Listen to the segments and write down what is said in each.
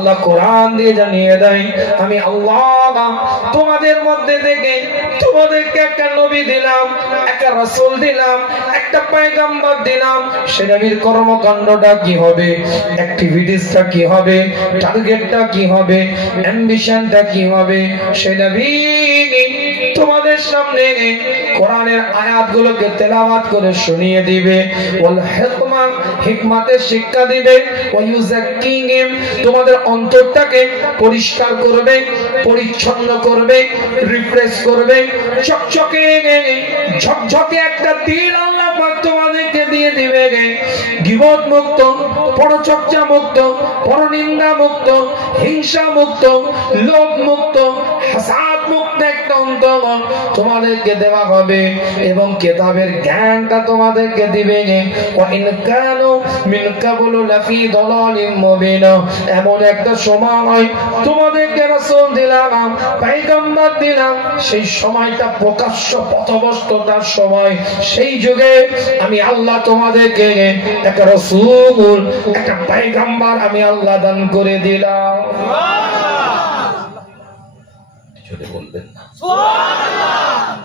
আল্লাহ কোরআন দিয়ে জানিয়ে দেয় আমি আল্লাহ তোমাদের মধ্যে থেকে তোমাদেরকে একটা নবী দিলাম, একটা রাসূল দিলাম, একটা পয়গম্বর দিলাম। সে নবীর কর্মকাণ্ডটা কি হবে, অ্যাক্টিভিটিসটা কি হবে, টার্গেটটা কি হবে, অ্যাম্বিশনটা কি হবে, সে নবী তোমাদের সামনে কোরআনের আয়াতগুলোকে তেলাওয়াত করে শুনিয়ে দিবে, ওয়াল হিকমা হিকমতের শিক্ষা দিবে, ওয়া ইউযাক্কিহিম তোমাদের অন্তরটাকে পরিষ্কার করবে, পরিচ্ছন্ন করবে, রিফ্রেশ করবে, চকচকে ঝকঝকে একটা দিন আল্লাহ পাক তোমাদেরকে দিয়ে দিবে। গীবত মুক্ত, পরচর্চা মুক্ত, পরনিন্দা মুক্ত, হিংসা মুক্ত, লোভ মুক্ত, হাসাদ মুক্ত একটা অন্তর তোমাদেরকে দেওয়া হবে এবং কিতাবের জ্ঞানটা তোমাদেরকে দিবে। ওয়া ইন কানু মিন কাবলু লাফি দালালিম মুবিন এমন একটা সময় তোমাদেরকে রাসূল দিলাম, পয়গম্বর দিলাম, সেই সময়টা প্রকাশ্য পথভ্রষ্টতার সময়। সেই যুগে আমি আল্লাহ তোমাদেরকে একটা রাসূল, একটা পয়গম্বর আমি আল্লাহ দান করে দিলাম।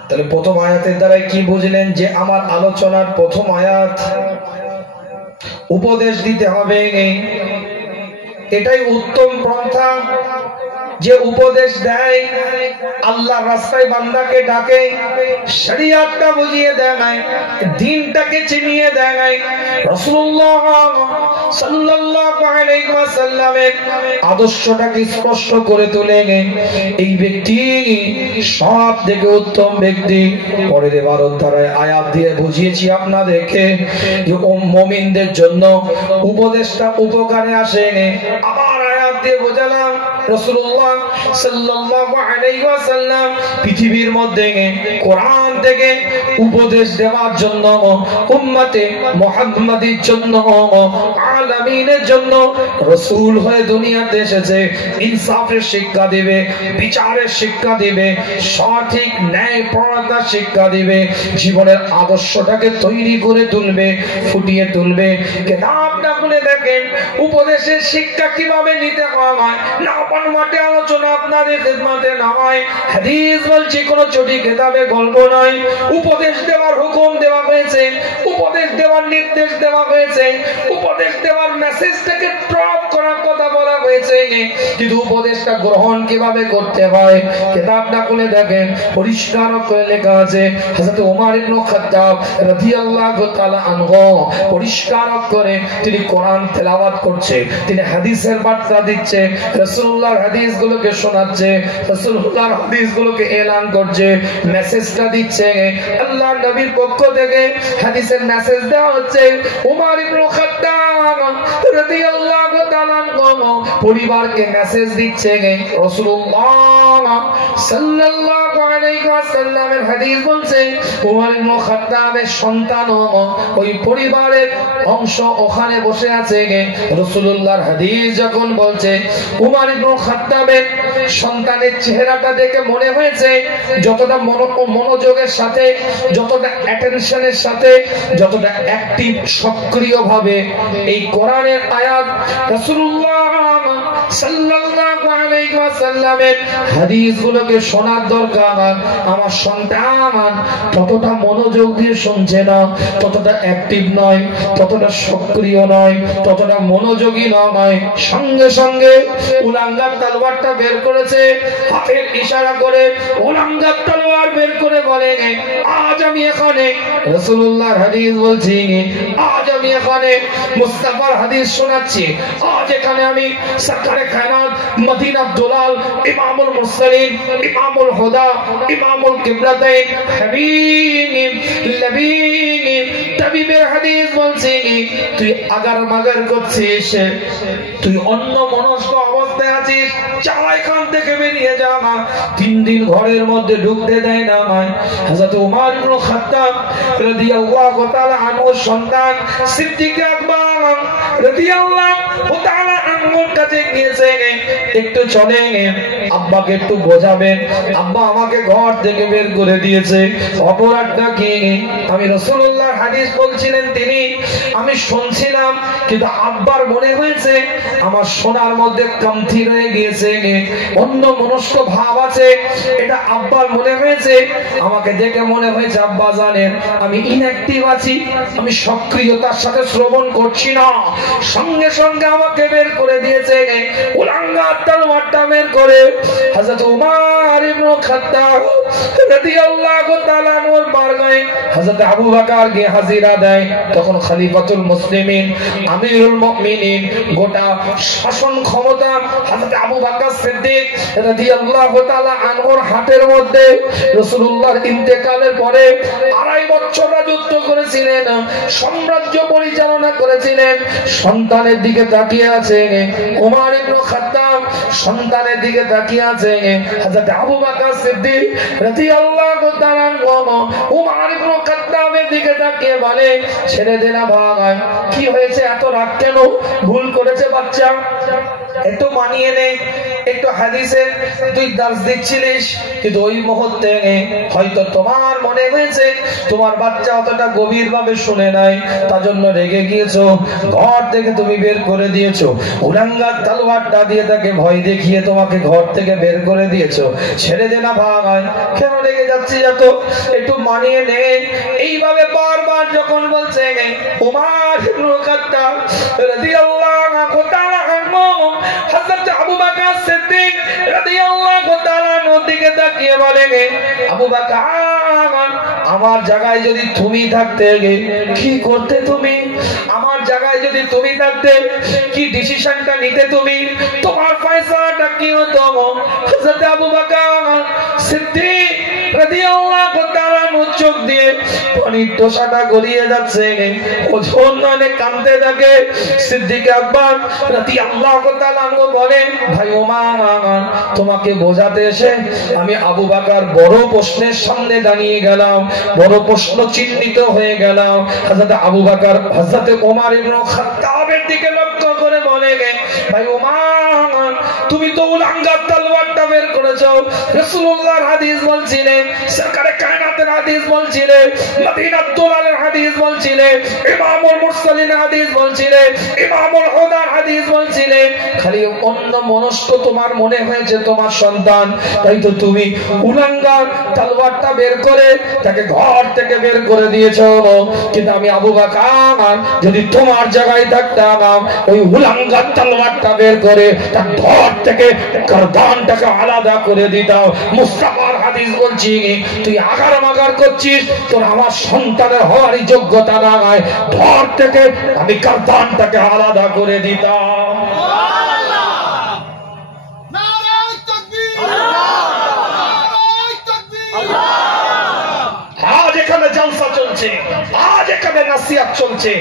তাহলে প্রথম আয়াতের দ্বারা কি বুঝলেন? যে আমার আলোচনার প্রথম আয়াত উপদেশ দিতে হবে, এটাই উত্তম পন্থা। যে উপদেশ দেয়, আল্লাহর রাস্তায় বান্দাকে ডাকে, শরিয়াতটা বুঝিয়ে দেয়, দ্বীনটাকে চিনিয়ে দেয়, রাসূলুল্লাহ সাল্লাল্লাহু আলাইহি ওয়াসাল্লামের আদর্শটাকে স্পষ্ট করে তোলে, এই ব্যক্তি সব থেকে উত্তম ব্যক্তি। পরের ইবারত দ্বারা আয়াত দিয়ে বুঝিয়েছি আপনাদেরকে যে মুমিনদের জন্য উপদেশটা উপকারে আসে। আবার আয়াত দিয়ে বোঝালাম রাসূলুল্লাহ সাল্লাল্লাহু আলাইহি ওয়াসাল্লাম পৃথিবীর মধ্যে কোরআন থেকে উপদেশ দেওয়ার জন্য, উম্মতে মুহাম্মাদীর জন্য, আলামিনের জন্য রাসূল হয়ে দুনিয়াতে এসেছে। ইনসাফের শিক্ষা দিবে, বিচারের শিক্ষা দিবে, সঠিক ন্যায়পরায়ণতার শিক্ষা দিবে, জীবনের আদর্শটাকে তৈরি করে তুলবে, ফুটিয়ে তুলবে। কিতাবটা খুলে দেখেন উপদেশের শিক্ষা কিভাবে নিতে হয়। না মাঠে আলোচনা আপনাদের খিদমতে নয়, হাদিস বলছি কোন চটি কিতাবে গল্প নয়। উপদেশ দেওয়ার হুকুম দেওয়া হয়েছে, উপদেশ দেওয়ার নির্দেশ দেওয়া হয়েছে, উপদেশ দেওয়ার মেসেজটাকে ড্রপ করার কথা বলা হয়েছে, কিন্তু উপদেশটা গ্রহণ কিভাবে করতে হয় কিতাবটা খুলে দেখেন পরিষ্কার করে লেখা আছে। হযরত ওমর ইবনে খাত্তাব রাদিয়াল্লাহু তাআলা আনহু পরিষ্কার করে তিনি কোরআন তেলাওয়াত করছে, তিনি হাদিসের বার্তা দিচ্ছে, রাসূলুল্লাহর হাদিসগুলোকে শোনাচ্ছে, রাসূলুল্লাহর হাদিসগুলোকে এলান করছে, মেসেজটা দিচ্ছে। আল্লাহর নবীর পক্ষ থেকে হাদিসের মেসেজ দেওয়া হচ্ছে। ওমর ইবনে খাত্তাব রাদিয়াল্লাহু তাআলা পরিবারকে মেসেজ দিচ্ছে। রাসূলুল্লাহ সাল্লাল্লাহু আলাইহি ওয়াসাল্লামের হাদিস বলছে ওমর ইবনে খাত্তাবের সন্তান ওই পরিবারের অংশ ওখানে বসে আছে। রাসূলুল্লাহর হাদিস যখন বলছে ওমর ইবনে খাত্তাবের সন্তানের চেহারাটা দেখে মনে হয়েছে যতটা মনোযোগের সাথে, যতটা অ্যাটেনশনের সাথে, যতটা অ্যাক্টিভ সক্রিয়ভাবে এই কোরআনের আয়াত রাসূলুল্লাহ সাল্লাল্লাহু আলাইহি ওয়াসাল্লামের হাদিসগুলোকে শোনার দরকার, আমার সন্তান ততটা মনোযোগ দিয়ে শুনছে না, ততটা অ্যাক্টিভ নয়, ততটা সক্রিয় নয়, ততটা মনোযোগী নয়। সঙ্গে সঙ্গে উলাঙ্গার তলোয়ারটা বের করেছে, হাতের ইশারা করে উলাঙ্গার তলোয়ার বের করে বলে আজ আমি এখানে রাসূলুল্লাহর হাদিস বলছি, আজ আমি এখানে মুস্তাফার হাদিস শোনাচ্ছি, আজ এখানে আমি সরকারে কায়নাত মদিনার দুলাল ইমামুল মুরসালিন ইমামুল হুদা ইমামুল কিবলাতাইন হাবিব লবিব তাবিবের হাদিস বলছি, তুই আগার মাগার করছিস, তুই অন্য মনস্ক অবস্থায় আছিস, যা এখান থেকে বেরিয়ে যা। 3 দিন ঘরের মধ্যে ঢুকতে দেয় না। হযরত ওমর ইবনে খাত্তাব রাদিয়াল্লাহু তাআলা আনহু সন্তান সিদ্দিক আকবর রাদিয়াল্লাহু তাআলা আনহুর কাছে গিয়েছে, একটু চলে আব্বাকে একটু বোঝাবেন, আব্বা আমাকে ঘর থেকে বের করে দিয়েছে, অপরাধটা কি? আমি রাসূলুল্লাহর হাদিস বলছিলেন তিনি, আমি শুনছিলাম, কিন্তু আব্বার মনে হয়েছে আমার শোনার মধ্যে কমতি রয়ে গিয়েছে, অন্য মনস্ক ভাব আছে, এটা আব্বার মনে হয়েছে। আমাকে দেখে মনে হয়েছে আব্বা জানেন আমি ইনঅ্যাক্টিভ আছি, আমি সক্রিয়তার সাথে শ্রবণ করছি না, সঙ্গে সঙ্গে আমাকে বের করে দিয়েছে। উলাঙ্গা তলোয়ারটা বের করে হযরত ওমর ইবনে খাত্তাব রাদিয়াল্লাহু তাআলা আনহুর বারগাহে হযরত আবু বকর কে হাজিরা দেয়। তখন খলিফাতুল মুসলিমিন, আমিরুল মুমিনিন, গোটা শাসন ক্ষমতা হযরত আবু বকর সিদ্দিক রাদিয়াল্লাহু তাআলা আনহুর হাতের মধ্যে। রাসূলুল্লাহর ইন্তেকালের পরে 2.5 বছর রাজত্ব করেছিলেন, সাম্রাজ্য পরিচালনা করেছিলেন। সন্তানের দিকে তাকিয়ে আছে ওমর ইবনে খাত্তাব, সন্তানের দিকে তাকিয়ে আছে হযরত আবু বকর সিদ্দিক রাদিয়াল্লাহু তাআলা আনহু। ওমর ইবনে খাত্তাবের দিকে তাকিয়ে বলে, ছেড়ে দে না ভাই, কি হয়েছে, এত রাগ কেন? ভুল করেছে বাচ্চা, একটু মানিয়ে নে। একটু হাদিসের তুই দার্স দিচ্ছিলিস, কিন্তু ওই মুহূর্তে হয়তো তোমার মনে হয়েছে তোমার বাচ্চা অতটা গভীর ভাবে শুনে নাই, তার জন্য রেগে গিয়েছো, ঘর থেকে তুমি বের করে দিয়েছো, উলাঙ্গা তলোয়ারটা দিয়ে তাকে ভয় দেখিয়ে তোমাকে ঘর থেকে বের করে দিয়েছো। ছেড়ে দে না ভাই, কেন রেগে যাচ্ছিস এত? একটু মানিয়ে নে। এইভাবে বারবার যখন বলছে ওমর ইবনে খাত্তাব রাদিয়াল্লাহু তাআলা আনহু, হযরত আবু বকর সিদ্দিক রাদিয়াল্লাহু তাআলা আনহুর দিকে তাকিয়ে বলে, আবু বকর, আমার জায়গায় যদি তুমি থাকতে কি করতে? তুমি আমার জায়গায় যদি তুমি থাকতে কি ডিসিশনটা নিতে? তুমি তোমার ফয়সালাটা কি হতো? হযরত আবু বকর সিদ্দিক রাদিয়াল্লাহু তাআলা আনহুর চোখ দিয়ে পানির টোসাটা গড়িয়ে যাচ্ছে, ওজন মানে কাঁদতে থাকে। সিদ্দিক আকবর রাদিয়াল্লাহু তাআলা আনহু বলে, ভাই ওমর, তোমাকে বোঝাতে এসে আমি আবু বকর বড় প্রশ্নের সামনে দাঁড়িয়ে গেলাম, বড় প্রশ্ন চিহ্নিত হয়ে গেলাম। হযরত আবু বকর হযরত ওমর ইবনে খাত্তাবের দিকে লক্ষ্য করে বলে, ভাই ওমর, তুমি তো উলাঙ্গা তলোয়ারটা বের করেছো, রাসূলুল্লাহর হাদিস বলছিলে, সরকারে কায়নাতের হাদিস বলছিলে, মদিনাত দুলালের হাদিস বলছিলে, ইমামুল মুরসালিনের হাদিস বলছিলে, ইমামুল হুদার হাদিস বলছিলে, খালি অন্য মনস্ক তোমার মনে হয়েছে তোমার সন্তান, তাই তো তুমি উলাঙ্গা তলোয়ারটা বের করে তাকে ঘর থেকে বের করে দিয়েছো। কিন্তু আমি আবু বকর যদি তোমার জায়গায় থাকতাম, ওই উলাঙ্গা তলোয়ারটা বের করে তার ধর থেকে গর্দানটাকে আলাদা করে দিতাম। মুস্তাফার হাদিস বলছি, তুই আগার মাগার করছিস, তোর আমার সন্তানের হওয়ারই যোগ্যতা নাই, ধর থেকে আমি গর্দানটাকে আলাদা করে দিতাম। আজ এখানে জলসা চলছে, আজ এখানে নাসিহত চলছে,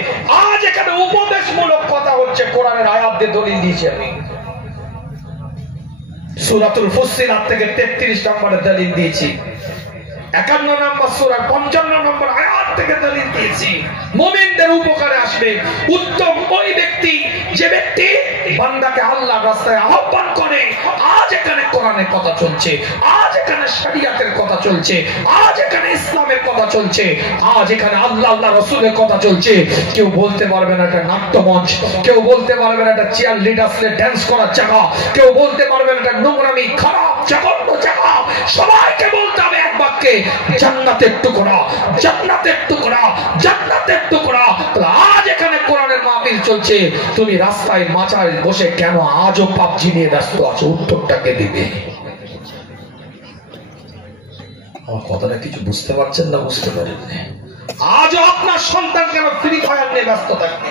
আজ এখানে উপদেশমূলক কথা হচ্ছে, কোরআনের আয়াত দিয়ে দলিল দিয়েছি আমি। সূরাতুল ফুসসিলাত থেকে 33 নম্বরের দলিল দিয়েছি, 51 নম্বর সূরা 55 নম্বর আয়াত থেকে দলিল দিয়েছি। মুমিনদের উপকারে আসবে উত্তম ওই ব্যক্তি যে ব্যক্তি বান্দাকে আল্লাহর রাস্তায় আহ্বান করে। আজ এখানে কোরআনের কথা চলছে, আজ এখানে শরিয়াতের কথা চলছে, আজ এখানে ইসলামের কথা চলছে, আজ এখানে আল্লাহ রাসূলের কথা চলছে। কেউ বলতে পারবে না এটা নাট্যমঞ্চ, কেউ বলতে পারবে না এটা চিয়ার লিডার্সদের ড্যান্স করার জায়গা, কেউ বলতে পারবে না এটা নোংরামি খারাপ জঘন্য জায়গা। সবাইকে বলতে হবে এক বাক্যে, জান্নাতের টুকরা, জান্নাতের টুকরা, জান্নাতের টুকরা। আজ এখানে কোরআনের মাহফিল চলছে, তুমি রাস্তায় মাচায় বসে কেন আজও পাবজি নিয়ে ব্যস্ত আছো? উত্তরটাকে দিবে। আমার কথাটা কিছু বুঝতে পারছেন না? বুঝতে পারেন? আজও আপনার সন্তান কেন ফ্রি ফায়ার নিয়ে ব্যস্ত থাকবে?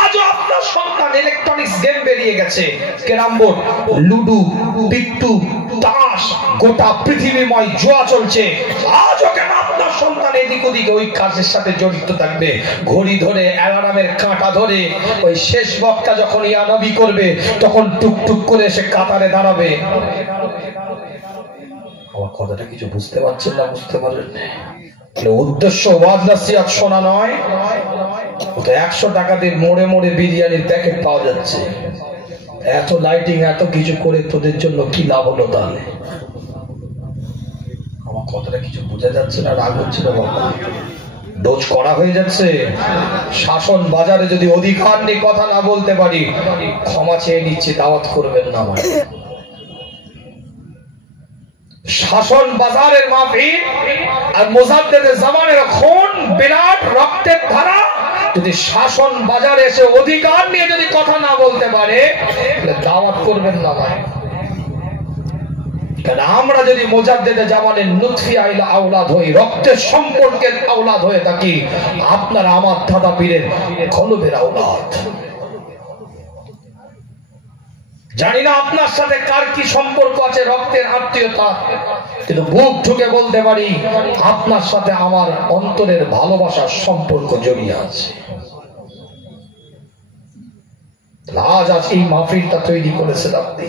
আজও আপনার সন্তান ইলেকট্রনিক্স গেম বেরিয়ে গেছে, ক্যারাম বোর্ড, লুডু, পিট্টু, তাস, গোটা পৃথিবীময় জুয়া চলছে। আজও কেন আপনার সন্তান এদিক ওদিকে ওই কাজের সাথে জড়িত থাকবে? ঘড়ি ধরে, অ্যালার্মের কাঁটা ধরে, ওই শেষ বক্তা যখন ইয়া নবী করবে তখন টুকটুক করে এসে কাতারে দাঁড়াবে। আমার কথাটা কিছু বুঝতে পারছেন না? বুঝতে পারেন? উদ্দেশ্য ওয়াজ নাসিহত শোনা নয়, তো 100 টাকা দিয়ে মোড়ে মোড়ে বিরিয়ানির প্যাকেট পাওয়া যাচ্ছে। এত লাইটিং এত কিছু করে তোদের জন্য কি লাভ হলো তাহলে? আমার কথাটা কিছু বোঝা যাচ্ছে না? রাগ হচ্ছে না বাবা? ডোজ করা হয়ে যাচ্ছে। শাসন বাজারে যদি অধিকার নিয়ে কথা না বলতে পারি, ক্ষমা চেয়ে নিচ্ছি, দাওয়াত করবেন না আমার। শাসন বাজারের মাহফিল আর মুজাদ্দেদে জামানের খুন, বিরাট রক্তের ধারা যদি শাসন বাজারে এসে অধিকার নিয়ে যদি কথা না বলতে পারে, তাহলে দাওয়াত করবেন না ভাই। কারণ আমরা যদি মুজাদ্দেদে জামানের লুৎফি আইলা আওলাদ হই, রক্তের সম্পর্কের আওলাদ হয়ে থাকি, আপনারা আমার দাদা পীরের কলবের আওলাদ। জানি না আপনার সাথে কার কি সম্পর্ক আছে, রক্তের আত্মীয়তা, কিন্তু বুক ঠুকে বলতে পারি আপনার সাথে আমার অন্তরের ভালোবাসার সম্পর্ক জড়িয়ে আছে। আজ এই মাহফিলটা তৈরি করেছেন আপনি,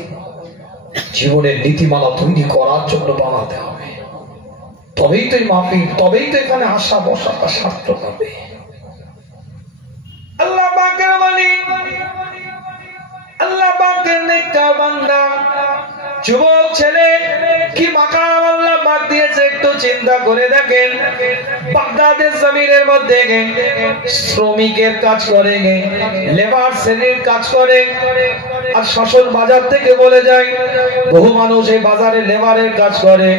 জীবনের নীতিমালা তৈরি করার জন্য বানাতে হবে। তবেই তো এই মাহফিল, তবেই তো এখানে আসা বসাটা সার্থক হবে। আল্লাহ পাকের মালিক, আল্লাহ পাকের নেককার বান্দা, যুবক ছেলে কি মাকাম আল্লাহ পাক দিয়েছে একটু চিন্তা করে দেখেন। বাগদাদের জমিনের মধ্যে শ্রমিকের কাজ করে, লেবার শ্রেণীর কাজ করে, আর শাসন বাজার থেকে বলে যায় বহু মানুষ এই বাজারে লেবারের কাজ করে,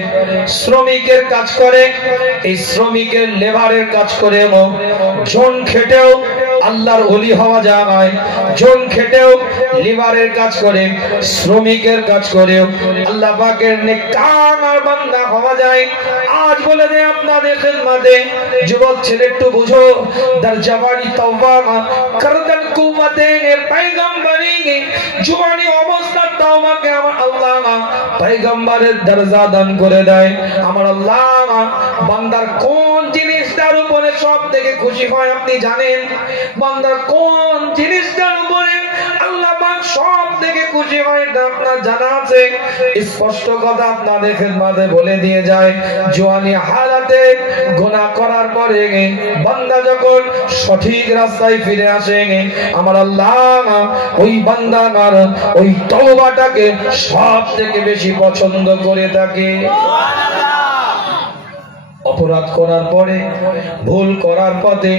শ্রমিকের কাজ করে। এই শ্রমিকের লেবারের কাজ করে জন খেটেও আল্লাহর ওলি হওয়া যায়, জন খেটেও লেবারের কাজ করে, শ্রমিকের কাজ করেও আল্লাহ পাকের নেককার বান্দা হওয়া যায়। আজ বলে দেয় আপনাদের খিদমতে, যুবক ছেলে একটু বুঝো, দার জওয়ানি তওবা করদান কুওয়াতে পয়গম্বরি, জওয়ানি অবস্থা তওবাকে আমার আল্লাহ পয়গম্বরের দরজা দান করে দেয়। আমার আল্লাহ বান্দার কোন জিনিসটার উপরে সব থেকে খুশি হয় আপনি জানেন? বান্দার কোন জিনিসটার উপরে আল্লাহ পাক সব থেকে খুশি হয় এটা আপনার জানা আছে? স্পষ্ট কথা আপনাদের খিদমতে বলে দিয়ে যায়, জওয়ানি হালাতে গুনাহ করার পরে বান্দা যখন সঠিক রাস্তায় ফিরে আসে, আমার আল্লাহ ওই বান্দার ওই তওবাটাকে সব থেকে বেশি পছন্দ করে থাকে। অপরাধ করার পরে, ভুল করার পথে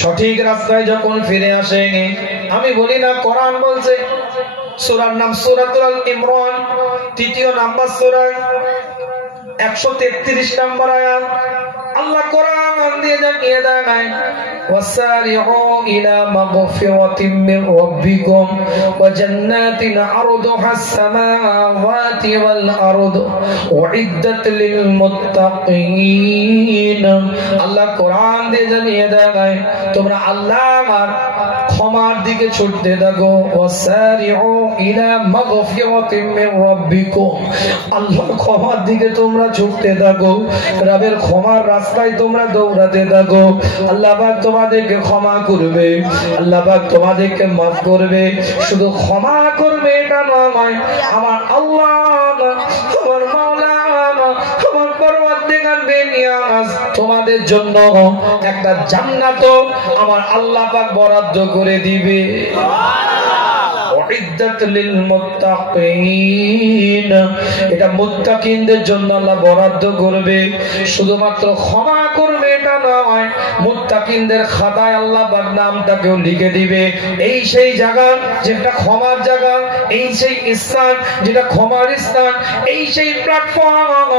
সঠিক রাস্তায় যখন ফিরে আসে, আমি বলি না, কোরআন বলছে, সূরার নাম সূরাতুল ইমরান, 3 নাম্বার সূরা, 133 নম্বর আয়াত। আল্লাহ কোরআন দিয়ে জানিয়ে দেয়, ওয়াসারিউ ইলা মাগফিরাতিম মির রাব্বিকুম ওয়া জান্নাতিন আরদুহাস সামাওয়াতি ওয়াল আরদু উইদ্দাত লিল মুত্তাকিন। আল্লাহ কোরআন দিয়ে জানিয়ে দেয়, তোমরা আল্লাহর ক্ষমার দিকে ছুটতে থাকো। ওয়াসারিউ ইলা মাগফিরাতিম মির রাব্বিকুম, আল্লাহর ক্ষমার দিকে তোমরা ছুটতে থাকো, রবের ক্ষমার রাস্তায় তোমরা দৌড়াতে থাকো। আল্লাহ পাক তোমাদেরকে ক্ষমা করবে, আল্লাহ পাক তোমাদেরকে মাফ করবে। শুধু ক্ষমা করবে এটা নয়, আমার আল্লাহ, আমার মাওলা, আমার পরওয়ারদিগার বেনিয়াজ তোমাদের জন্য একটা জান্নাত আমার আল্লাহ পাক বরাদ্দ করে দিবে। এটা মুত্তাকিনদের জন্য আল্লাহ বরাদ্দ করবে। শুধুমাত্র ক্ষমা করবে এটা নয়, মুত্তাকিনদের খাতায় আল্লাহ পাক নামটাকেও লিখে দিবে। এই সেই জায়গা যেটা ক্ষমার জায়গা, এই সেই স্থান যেটা ক্ষমার স্থান, এই সেই প্ল্যাটফর্ম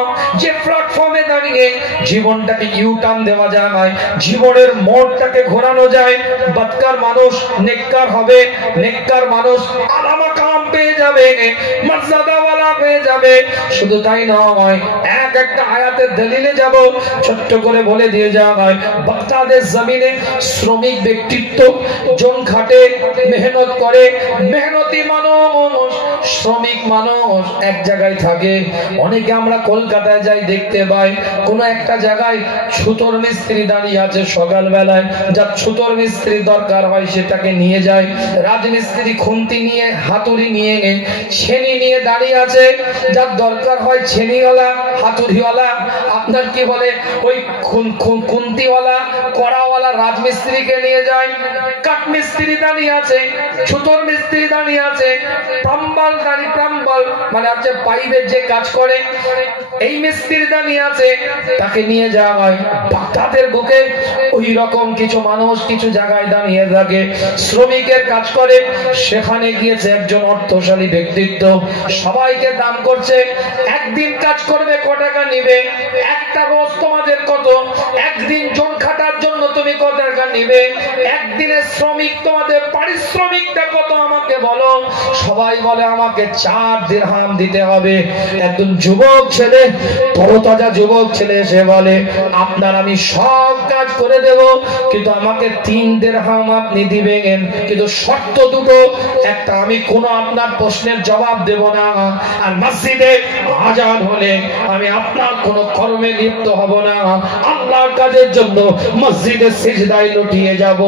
যে প্ল্যাটফর্মে দাঁড়িয়ে জীবনটাকে ইউটার্ন দেওয়া যায়, জীবনের মোড়টাকে ঘোরানো যায়। বদকার মানুষ নেককার হবে, নেককার মানুষ আলা মাকাম পেয়ে যাবে, মর্যাদাওয়ালা হয়ে যাবে। শুধু তাই নয়, একটা আয়াতের দলিলে যাব, ছোট্ট করে বলে দিয়ে যায়, বাগদাদের জমিনে শ্রমিক ব্যক্তিত্ব জন খাটে, মেহনত করে, মেহনতি মানুষ শ্রমিক মানুষ এক জায়গায় থাকে। অনেকে আমরা কলকাতায় যাই, দেখতে পাই কোন একটা জায়গায় ছুতোর মিস্ত্রি দাঁড়িয়ে আছে, সকালবেলায় যার ছুতোর মিস্ত্রি দরকার হয় সেটাকে নিয়ে যায়। রাজমিস্ত্রি খুন্তি নিয়ে, হাতুড়ি নিয়ে, ছেনি নিয়ে দাঁড়িয়ে আছে, যার দরকার হয় ছেনিওয়ালা, হাতুড়িওয়ালা, আপনার কি বলে ওই খুন্তিওয়ালা, কড়াওয়ালা রাজমিস্ত্রিকে নিয়ে যায়। কাঠ মিস্ত্রি দাঁড়িয়ে আছে, ছুতোর মিস্ত্রি দাঁড়িয়ে আছে, প্লাম্বার দাঁড়িয়ে, প্লাম্বার মানে হচ্ছে পাইপের যে কাজ করে, এই মিস্ত্রি দাঁড়িয়ে আছে, তাকে নিয়ে যাওয়া হয়। তাদের বুকে ওই রকম কিছু মানুষ কিছু জায়গায় দাঁড়িয়ে থাকে, শ্রমিকের কাজ করে। সেখানে গিয়েছে একজন অর্থশালী ব্যক্তিত্ব, সবাইকে দাম করছে। একদিন কাজ করবে ক টাকা নিবে, একটা রোজ তোমাদের কত, একদিন জন খাটার জন্য তুমি কত টাকা নিবে, একদিনের শ্রমিক তোমাদের পারিশ্রমিকটা কত আমাকে বলো। সবাই বলে আমাকে 4 দিরহাম দিতে হবে। একজন যুবক ছেলে, তরতাজা যুবক ছেলে এসে বলে আপনার আমি সব কাজ করে দেব, কিন্তু আমাকে 3 দিরহাম আপনি দিবেন, কিন্তু শর্ত দুটো। একটা, আমি কোনো আপনার প্রশ্নের জবাব দেব না, আর মসজিদে আজান হলে আমি আপনার কোনো কর্মে লিপ্ত হব না, আল্লাহর কাজের জন্য মসজিদে সিজদায় লুটিয়ে যাব।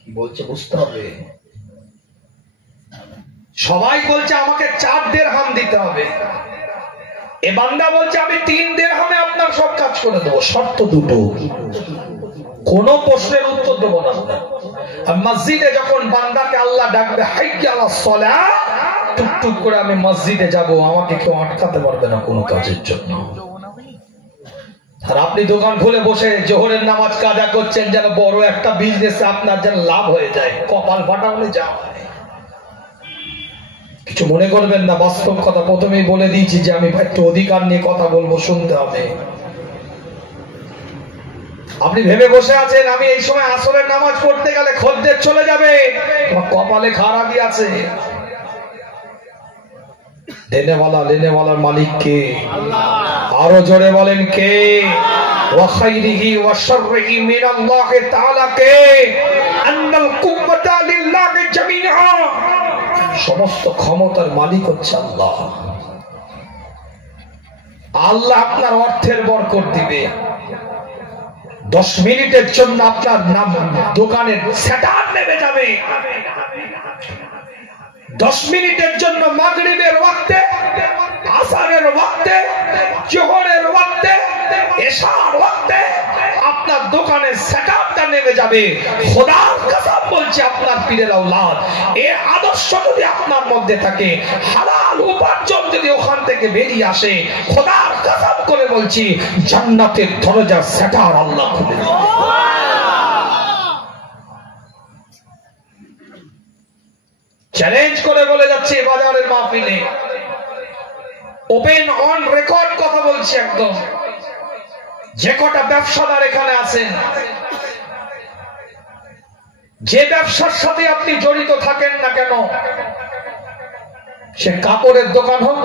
কি বলছে বুঝতে হবে। সবাই বলছে আমাকে 4 দিরহাম দিতে হবে, এ বান্দা বলছে আমি 3 দিরহামে আপনার সব কাজ করে দেবো, শর্ত দুটো, কোন প্রশ্নের উত্তর দেবো না। আর মসজিদে যখন বান্দাকে আল্লাহ ডাকবে হাইয়া আলাস সালাহ, টুকটুক করে আমি মসজিদে যাব, আমাকে কেউ আটকাতে পারবে না কোনো কাজের জন্য। আর আপনি দোকান খুলে বসে জোহরের নামাজ কাজা করছেন, যেন বড় একটা বিজনেসে আপনার যেন লাভ হয়ে যায়, কপাল ফাটা হলে যা হয়। কিছু মনে করবেন না, বাস্তব কথা প্রথমেই বলে দিয়েছি যে আমি একটু অধিকার নিয়ে কথা বলবো, শুনতে হবে। আপনি ভেবে বসে আছেন আমি এই সময় আসরের নামাজ পড়তে গেলে খদ্দের চলে যাবে, তোমার কপালে খারাপই আছে। লেনেওয়ালার মালিক কে? আরো জোরে বলেন কে? ওয়া খাইরিহি ওয়া শাররিহি মিনাল্লাহ তাআলা কে? আন্নাল কুওয়াতা লিল্লাহি জামিআ, সমস্ত ক্ষমতার মালিক হচ্ছে আল্লাহ। আল্লাহ আপনার অর্থের বরকত দিবে। 10 মিনিটের জন্য আপনার নাম দোকানের সেটার নেমে যাবে। 10 মিনিটের জন্য মাগরিবের ওয়াক্তে, আসরের ওয়াক্তে, জোহরের ওয়াক্তে, এশার ওয়াক্তে আপনার দোকানের সেটআপটা নেমে যাবে। খোদার কসম বলছি, আপনার পীরের আওলাদ এই আদর্শ যদি আপনার মধ্যে থাকে, হালাল উপার্জন যদি ওখান থেকে বেরিয়ে আসে, খোদার কসম করে বলছি জান্নাতের দরজা সেটার আল্লাহ খুলে দেবে। চ্যালেঞ্জ করে বলে যাচ্ছে বাজারের মাহফিলে, ওপেন অন রেকর্ড কথা বলছি একদম। যে কটা ব্যবসাদার এখানে আছেন, যে ব্যবসার সাথে আপনি জড়িত থাকেন না কেন, সে কাপড়ের দোকান হোক,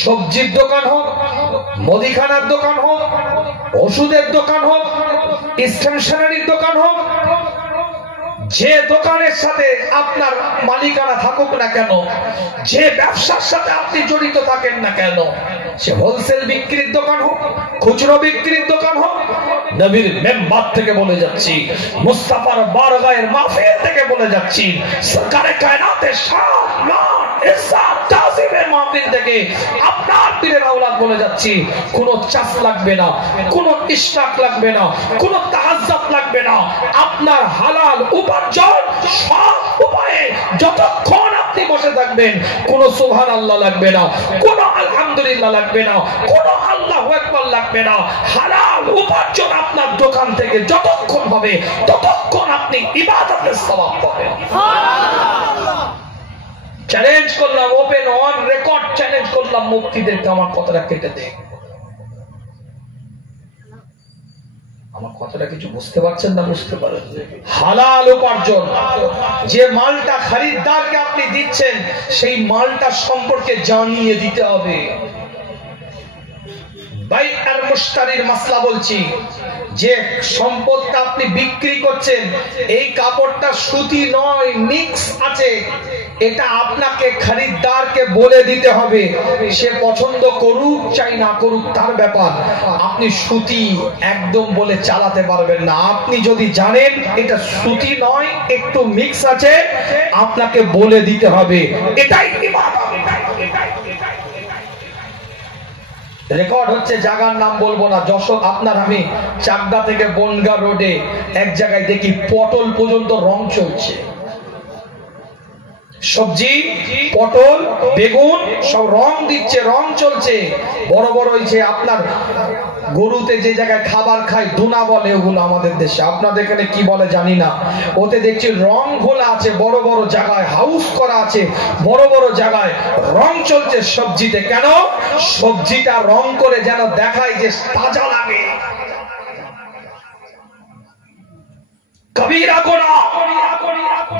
সবজির দোকান হোক, মুদিখানার দোকান হোক, ওষুধের দোকান হোক, স্টেশনারির দোকান হোক, যে দোকানের সাথে আপনার মালিকানা থাকুক না কেন, যে ব্যবসার সাথে আপনি জড়িত থাকেন না কেন, সে হোলসেল বিক্রির দোকান হোক, খুচরো বিক্রির দোকান হোক, নবীর মেম্বার থেকে বলে যাচ্ছি, মুস্তাফার বারগাহের মাহফিল থেকে বলে যাচ্ছি, সরকারে কায়নাতের শান ইজ্জত তাজিমের মাহফিল থেকে আপনার পীরের আওলাদ বলে যাচ্ছি, কোনো চাষ লাগবে না, কোনো ইশরাক লাগবে না, কোনো তাহাজ্জুদ লাগবে না। আপনার হালাল উপার্জন সব উপায়ে যতক্ষণ আপনি বসে থাকবেন, কোনো সুবহানাল্লাহ লাগবে না, কোনো আলহামদুলিল্লাহ লাগবে না, কোনো আল্লাহু আকবার লাগবে না। হালাল উপার্জন আপনার দোকান থেকে যতক্ষণ হবে, ততক্ষণ আপনি ইবাদতের সওয়াব পাবেন। সুবহানাল্লাহ। চ্যালেঞ্জ করলাম, ওপেন অন রেকর্ড চ্যালেঞ্জ করলাম মুফতিদেরকে, আমার কথাটা কেটে দেন। আমার কথাটা কিছু বুঝতে পারছেন না? বুঝতে পারেন? হালাল উপার্জন, যে মালটা খরিদ্দারকে আপনি দিচ্ছেন, সেই মালটা সম্পর্কে জানিয়ে দিতে হবে। বাই আর মুশতারির মাসলা বলছি, যে সম্পদটা আপনি বিক্রি করছেন এই কাপড়টা সুতি নয়, মিক্স আছে, এটা আপনাকে খরিদ্দারকে বলে দিতে হবে। সে পছন্দ করুক চাই না করুক তার ব্যাপার। আপনি সুতি একদম বলে চালাতে পারবেন না। আপনি যদি জানেন এটা সুতি নয়, একটু মিক্স আছে, আপনাকে বলে দিতে হবে। এটাই রেকর্ড হচ্ছে, জায়গার নাম বলবো না, যশোর আপনার আমি চাকদা থেকে বনগা রোডে এক জায়গায় দেখি পটল পর্যন্ত রং চলছে। সবজি, পটল, বেগুন সব রং দিচ্ছে, রং চলছে, বড় বড় হয়েছে। আপনার গরুতে যে জায়গায় খাবার খায় দুনা বলে, ওগুলো আমাদের দেশে, আপনাদের এখানে কি বলে জানি না। ওতে দেখছি রং ঘোলা আছে, বড় বড় জায়গায় হাউস করা আছে, বড় বড় জায়গায় রং চলছে সবজিতে। কেন? সবজিটা রং করে যেন দেখায় যে তাজা লাগে। কবিরা গুনাহ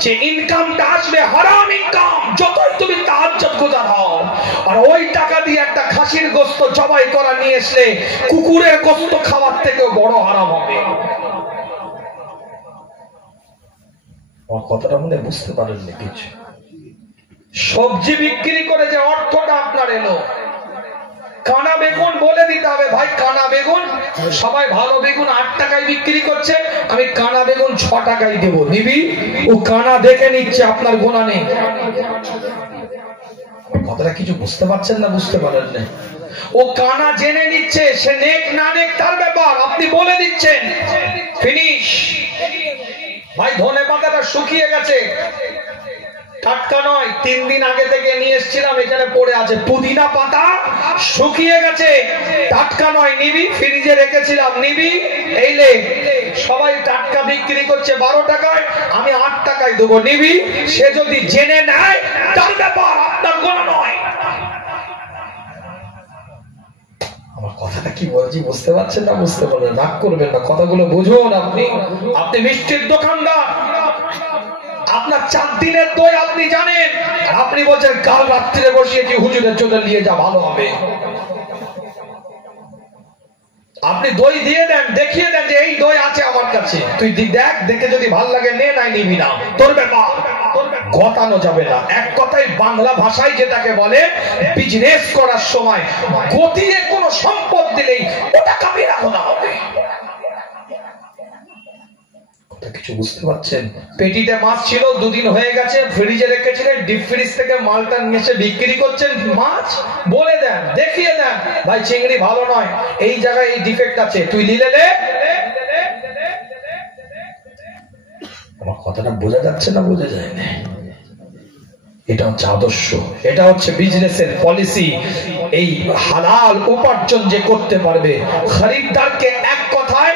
যে ইনকামটা আসবে হারাম ইনকাম, যতই তুমি তাহাজ্জুদ গুজার হও, আর ওই টাকা দিয়ে একটা খাসির গোশত জবাই করা নিয়ে আসলে কুকুরের গোশত খাওয়ার থেকেও বড় হারাম হবে। কথাটা মনে বুঝতে পারেননি কিছু? সবজি বিক্রি করে যে অর্থটা আপনার এলো, কানা বেগুন বলে দিতে হবে, ভাই কানা বেগুন, সবাই ভালো বেগুন 8 টাকায় বিক্রি করছে, আমি কানা বেগুন 6 টাকায় দেবো, নিবি? ও কানা দেখে নিচ্ছে, আপনার গোনা নেই। কথাটা কিছু বুঝতে পারছেন না? বুঝতে পারেন না? ও কানা জেনে নিচ্ছে, সে নেক না নেক তার ব্যাপার, আপনি বলে দিচ্ছেন, ফিনিশ। ভাই ধনে পাতাটা শুকিয়ে গেছে, টাটকা নয়, 3 দিন আগে থেকে নিয়ে এসেছিলাম, এখানে পড়ে আছে। পুদিনা পাতা শুকিয়ে গেছে, টাটকা নয়, নিবি? ফ্রিজে রেখেছিলাম, নিবি? এইলে সবাই টাটকা বিক্রি করছে 12 টাকায়, আমি 8 টাকায় দেবো, নিবি? সে যদি জেনে নেয় তার ব্যাপার, আপনার গোনা নয়। আমার কথাটা কি বলছি বুঝতে পারছেন না? বুঝতে পারবেন, রাগ করবেন না, কথাগুলো বুঝুন। আপনি মিষ্টির দোকানদার, আপনার 4 দিনের দই আপনি জানেন, আপনি বলছেন কাল রাত্রে বসিয়েছি, হুজুরের জন্য নিয়ে যা, ভালো হবে। আপনি দই দিয়ে দেন, দেখিয়ে দেন যে এই দই আছে আমার কাছে, তুই দেখ, দেখে যদি ভাল লাগে নে, নাই নিবি না, তোর ব্যাপার। গতানো যাবে না। এক কথায় বাংলা ভাষায় যেটাকে বলে, বিজনেস করার সময় গতিয়ে কোনো সম্পদ দিলেই ওটা কাবিরা গোনা হবে। কিছু বুঝতে পারছেন? পেটিতে মাছ ছিল, 2 দিন হয়ে গেছে, ফ্রিজে রেখেছিলেন, ডিপ ফ্রিজ থেকে মালটা নিয়ে এসে বিক্রি করছেন। মাছ বলে দেন, দেখিয়ে দেন, ভাই চিংড়ি ভালো নয়, এই জায়গায় এই ডিফেক্ট আছে, তুই নিলে নে। আমার কথাটা বোঝা যাচ্ছে না? বোঝা যায় না? এটা হচ্ছে আদর্শ, এটা হচ্ছে বিজনেসের পলিসি। এই হালাল উপার্জন যে করতে পারবে, খরিদ্দারকে এক কথায়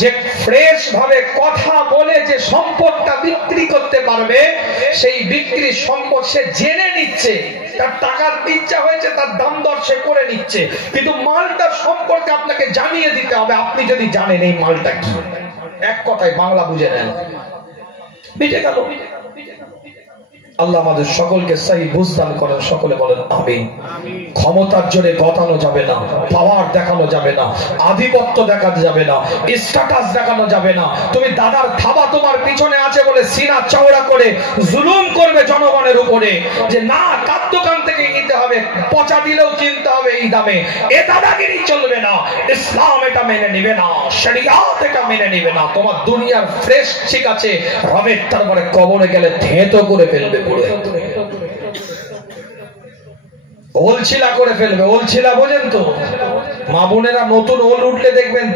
যে ফ্রেশ ভাবে কথা বলে যে সম্পদটা বিক্রি করতে পারবে, সেই বিক্রি সম্পদ সে জেনে নিচ্ছে, তার টাকার ইচ্ছা হয়েছে, তার দাম দর সে করে নিচ্ছে, কিন্তু মালটা সম্পর্কে আপনাকে জানিয়ে দিতে হবে। আপনি যদি জানেন এই মালটা কি, এক কথায় বাংলা বুঝে নেন, মিটে গেল। আল্লাহ আমাদের সকলকে সহি বুঝদান করেন, সকলে বলেন আমিন। ক্ষমতার জোরে গতানো যাবে না, পাওয়ার দেখানো যাবে না, আধিপত্য দেখাতে যাবে না, স্ট্যাটাস দেখানো যাবে না। তুমি দাদার থাবা তোমার পিছনে আছে বলে সিনা চওড়া করে জুলুম করবে জনগণের উপরে, যে না কার দোকান থেকে কিনতে হবে, পচা দিলেও কিনতে হবে এই দামে, এ দাদাগিরি চলবে না। ইসলাম এটা মেনে নিবে না, শরিয়াত এটা মেনে নিবে না। তোমার দুনিয়ার ফ্রেশ ঠিক আছে, রবের তারপরে কবরে গেলে থেঁতো করে ফেলবে, ওলছিলা করে ফেলবে। ওলছিলা বোঝেন তো? মা বোনেরা নতুন ওল উঠলে দেখবেন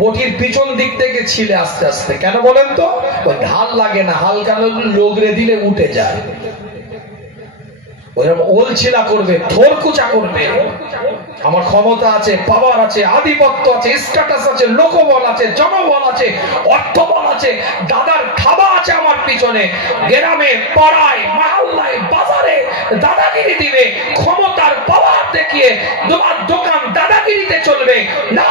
বটির পিছন দিক থেকে ছিলে আস্তে আস্তে, কেন বলেন তো? ওই ঢাল লাগে না, হালকা লগড়ে দিলে উঠে যায়। ওইরকম ওলছিলা করবে, থোরকুচা করবে। আমার ক্ষমতা আছে, পাওয়ার আছে, আধিপত্য আছে, স্ট্যাটাস আছে, লোকবল আছে, জনবল আছে, অর্থবল আছে, দাদার থাবা আছে আমার পিছনে, গ্রামে পাড়ায় মহল্লায় বাজারে দাদাগিরি দিবে, ক্ষমতার পাওয়ার দেখিয়ে তোমার দোকান দাদাগিরিতে চলবে না।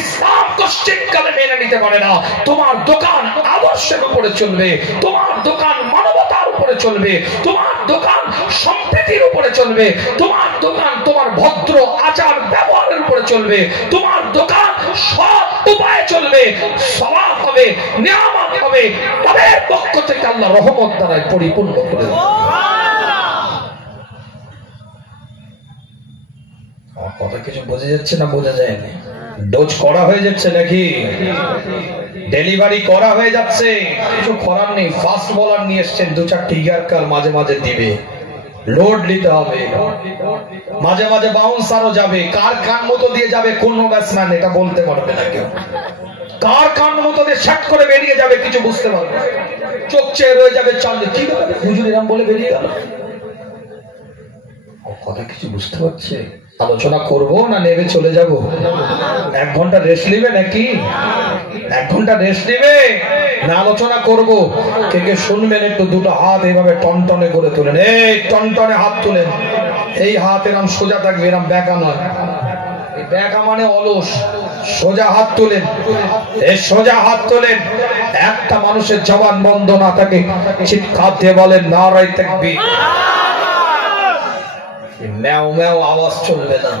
ইসলাম কোশ্চিনকালে মেনে নিতে পারে না। তোমার দোকান আদর্শের উপরে চলবে, তোমার দোকান মানবতার উপরে চলবে, তোমার দোকান সম্প্রীতির উপরে চলবে, তোমার দোকান তোমার ভদ্র আচার ব্যবহারের উপরে চলবে, তোমার দোকান সৎ উপায়ে চলবে, সওয়াব হবে, নিয়ামত হবে, তাদের পক্ষ থেকে আল্লাহ রহমত দ্বারা পরিপূর্ণ করে দেবেন। কথা কিছু বোঝা যাচ্ছে না? বোঝা যায়নি? ডোজ করা হয়ে যাচ্ছে নাকি? ডেলিভারি করা হয়ে যাচ্ছে? কিছু করার নেই। ফাস্ট বলার নিয়ে এসছেন, 2-4 টিগার কার মাঝে মাঝে দিবে, লোড নিতে হবে, মাঝে মাঝে বাউন্সারও যাবে। কার কান মতো দিয়ে যাবে কোন ব্যাটসম্যান এটা বলতে পারবে না কেউ। কার কান মতো দিয়ে শট করে বেরিয়ে যাবে কিছু বুঝতে পারবে না। চোখ চেয়ে রয়ে যাবে চাঁদে, কি ব্যাপার হুজুর এরকম বলে বেরিয়ে গেল। কথা কিছু বুঝতে পারছে? আলোচনা করব না নেবে চলে যাব? 1 ঘন্টা রেস্ট নেবে নাকি? 1 ঘন্টা রেস্ট নেবে না আলোচনা করব? কে কে শুনবেন একটু দুটো হাত এইভাবে টনটনে করে তোলেন। এই টনটনে হাত তোলেন। এই হাত এরম সোজা থাকবে, এরম বেঁকা নয়। এই বেঁকা মানে অলস। সোজা হাত তোলেন, এই সোজা হাত তোলেন। একটা মানুষের জবান বন্ধ না থাকে চিৎকার দিয়ে বলেন নারায়ে তাকবীর। ম্যাও ম্যাও আওয়াজ চলবে না,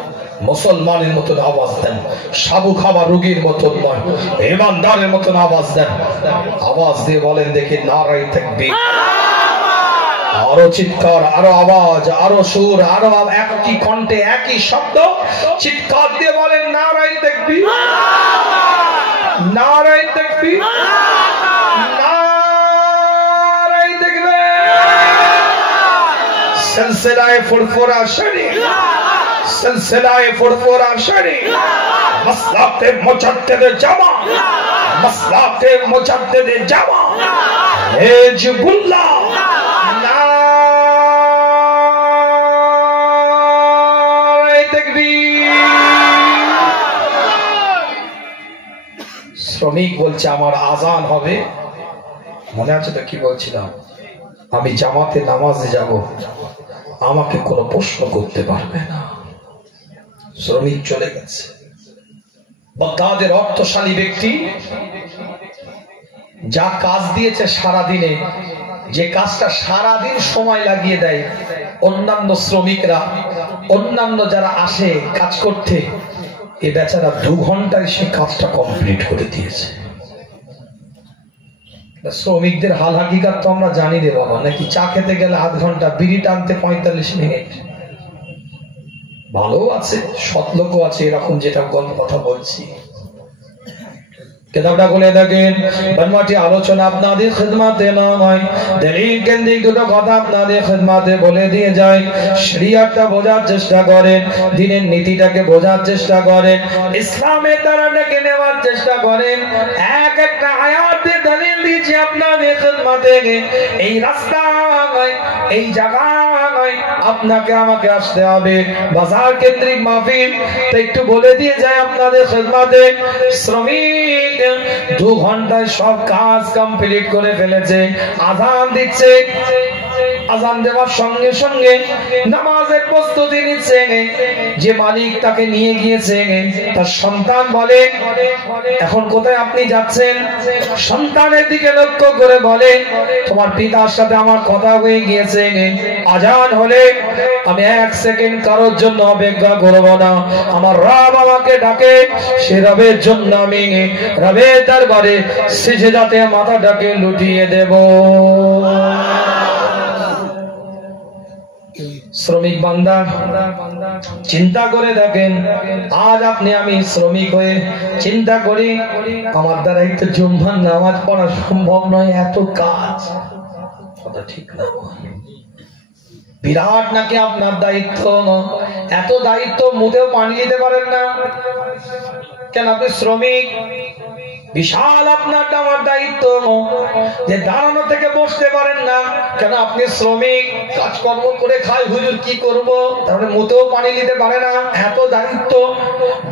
মুসলমানের মতন আওয়াজ দেন। সাবু খাওয়া রোগীর মতন নয়, ইমানদারের মতন আওয়াজ দেন। আওয়াজ দিয়ে বলেন দেখি নারায়ে তাকবীর। আরো চিৎকার, আরো আওয়াজ, আরো সুর, আরো একই কণ্ঠে একই শব্দ চিৎকার দিয়ে বলেন নারায়ে তাকবীর, নারায়ে তাকবীর, নারায়ে তাকবীর। সিলসিলায়ে ফুরফুরা শরীফ, সিলসিলায়ে ফুরফুরা শরীফ, মাসলাকে মুজাদ্দিদে জামা, মাসলাকে মুজাদ্দিদে জামা হিজবুল্লাহ। নারায়ে তাকবীর। শ্রমিক বলছে আমার আজান হবে, মনে আছে তো কি বলছিলাম? আমি জামাতে নামাজে যাব, আমাকে কোনো প্রশ্ন করতে পারবে না। শ্রমিক চলে গেছে। বাগদাদের অর্থশালী ব্যক্তি যা কাজ দিয়েছে সারাদিনে, যে কাজটা সারাদিন সময় লাগিয়ে দেয় অন্যান্য শ্রমিকরা, অন্যান্য যারা আসে কাজ করতে, এ বেচারা 2 ঘন্টায় সে কাজটা কমপ্লিট করে দিয়েছে। শ্রমিকদের হাল হাকিকাত তো আমরা জানি রে বাবা, নাকি চা খেতে গেলে 8 ঘন্টা, বিড়ি টানতে 45 মিনিট। ভালো আছে, সৎ লোকও আছে এরকম, যেটা গল্প কথা বলছি। কিতাবটা খুলে দেখেন, বানমাটি আলোচনা আপনাদের খিদমতে না হয়, দলিল কেন্দ্রিক দুটো কথা আপনাদের খিদমতে বলে দিয়ে যায়। শরিয়তটা বোঝার চেষ্টা করেন, দ্বীনের নীতিটাকে বোঝার চেষ্টা করেন, ইসলামের ধারাটাকে নেওয়ার চেষ্টা করেন। এক একটা আয়াতে দলিল দিয়েছি আপনাদের খিদমতে। এই রাস্তায়, এই জায়গায় আপনাকে আমাকে আসতে হবে। বাজার কেন্দ্রিক মাহফিল, তো একটু বলে দিয়ে যায় আপনাদের খিদমতে। শ্রমিক 2 ঘন্টায় সব কাজ কমপ্লিট করে ফেলেছে, আযান দিচ্ছে, আযান দেওয়ার সঙ্গে সঙ্গে নামাজের প্রস্তুতি নিচ্ছে। যে মালিক তাকে নিয়ে গিয়েছে, তার সন্তান বলে এখন কোথায় আপনি যাচ্ছেন? সন্তানের দিকে লক্ষ্য করে বলে তোমার পিতার সাথে আমার কথা হয়ে গিয়েছে, আযান হলে আমি 1 সেকেন্ড কারোর জন্য অপেক্ষা করব না। আমার রব আমাকে ডাকে, সে রবের জন্য আমি রবের দরবারে সিজদাতে মাথাটাকে লুটিয়ে দেব। শ্রমিক বান্দা চিন্তা করে দেখেন, আজ আপনি আমি শ্রমিক হয়ে চিন্তা করি আমার দ্বারা একটু জুম্মার নামাজ পড়া সম্ভব নয়, এত কাজ। কথা ঠিক না? বিরাট নাকি আপনার দায়িত্ব? এত দায়িত্ব মুখেও পানি দিতে পারেন না কেন? আপনি শ্রমিক, বিশাল আপনার আমার দায়িত্ব। যে দাঁড়ানো থেকে বসতে পারেন না কেন? আপনি শ্রমিক, কাজকর্ম করে খাই, হুজুর কি করব? তাহলে মুতেও পানি দিতে পারে না, এত দায়িত্ব।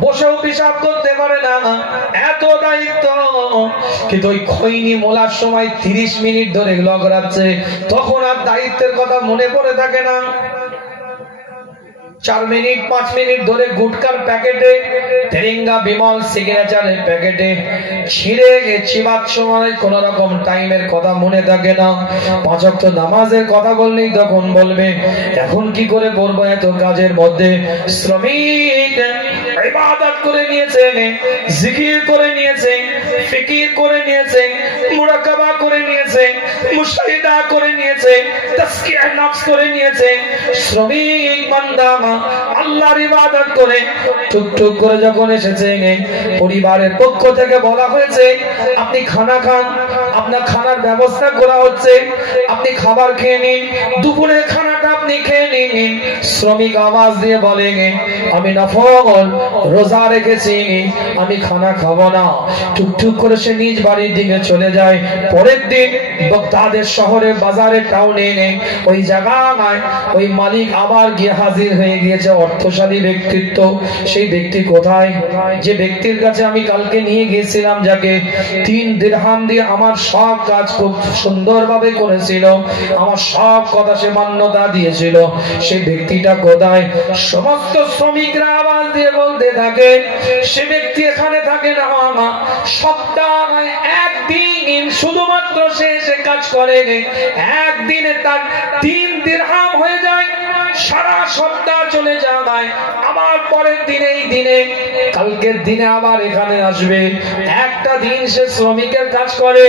বসেও পেশাব করতে পারে না, এত দায়িত্ব। কিন্তু ওই খৈনি মোলার সময় 30 মিনিট ধরে লগড়াচ্ছে, তখন আর দায়িত্বের কথা মনে পড়ে থাকে না। 4 মিনিট 5 মিনিট ধরে গুটকার প্যাকেটে, তেরিঙ্গা বিমল সিগনেচারের প্যাকেটে ছিঁড়ে চিবাত সময় কোন রকম টাইমের কথা মনে থাকে না। 5 ওয়াক্ত নামাজের কথা বললেই তখন বলবে এখন কি করে পড়বো এত কাজের মধ্যে। শ্রমিক ইবাদত করে নিয়েছে, জিকির করে নিয়েছে, ফিকির করে নিয়েছে, মুরাকাবা করে নিয়েছে, মুশাহিদা করে নিয়েছে, তাজকিয়া নফস করে নিয়েছে। শ্রমিক বান্দা আল্লাহর ইবাদত করে টুকটুক করে যখন এসেছে, পরিবারের পক্ষ থেকে বলা হয়েছে আপনি খানা খান, আপনার খানার ব্যবস্থা করা হচ্ছে, আপনি খাবার খেয়ে নিন, দুপুরের খানাটা আপনি খেয়ে নিন। শ্রমিক আওয়াজ দিয়ে বলে আমি নফল রোজা রেখেছি, আমি খানা খাবো না। টুকটুক করে সে নিজ বাড়ির দিকে চলে যায়। পরের দিন বাগদাদের শহরে বাজারে টাউনে ওই জায়গায় ওই মালিক আবার গিয়ে হাজির হয়ে গিয়েছে, অর্থশালী ব্যক্তিত্ব। সেই ব্যক্তি কোথায়? যে ব্যক্তির কাছে আমি কালকে নিয়ে গিয়েছিলাম, যাকে 3 দিরহাম দিয়ে আমার সব কাজ খুব সুন্দরভাবে করেছিল, আমার সব কথা সে মান্যতা দিয়েছিল, সেই ব্যক্তিটা কোথায়? সমস্ত শ্রমিকরা আওয়াজ দিয়ে বলতে থাকে সে ব্যক্তি এখানে থাকে না, সপ্তাহে একদিন শুধুমাত্র সে এসে কাজ করে, একদিনে তার 3 দিরহাম হয়ে যায়, সারা সপ্তাহ চলে যায়, আবার পরের দিনে এই দিনে কালকের দিনে আবার এখানে আসবে। একটা দিন সে শ্রমিকের কাজ করে,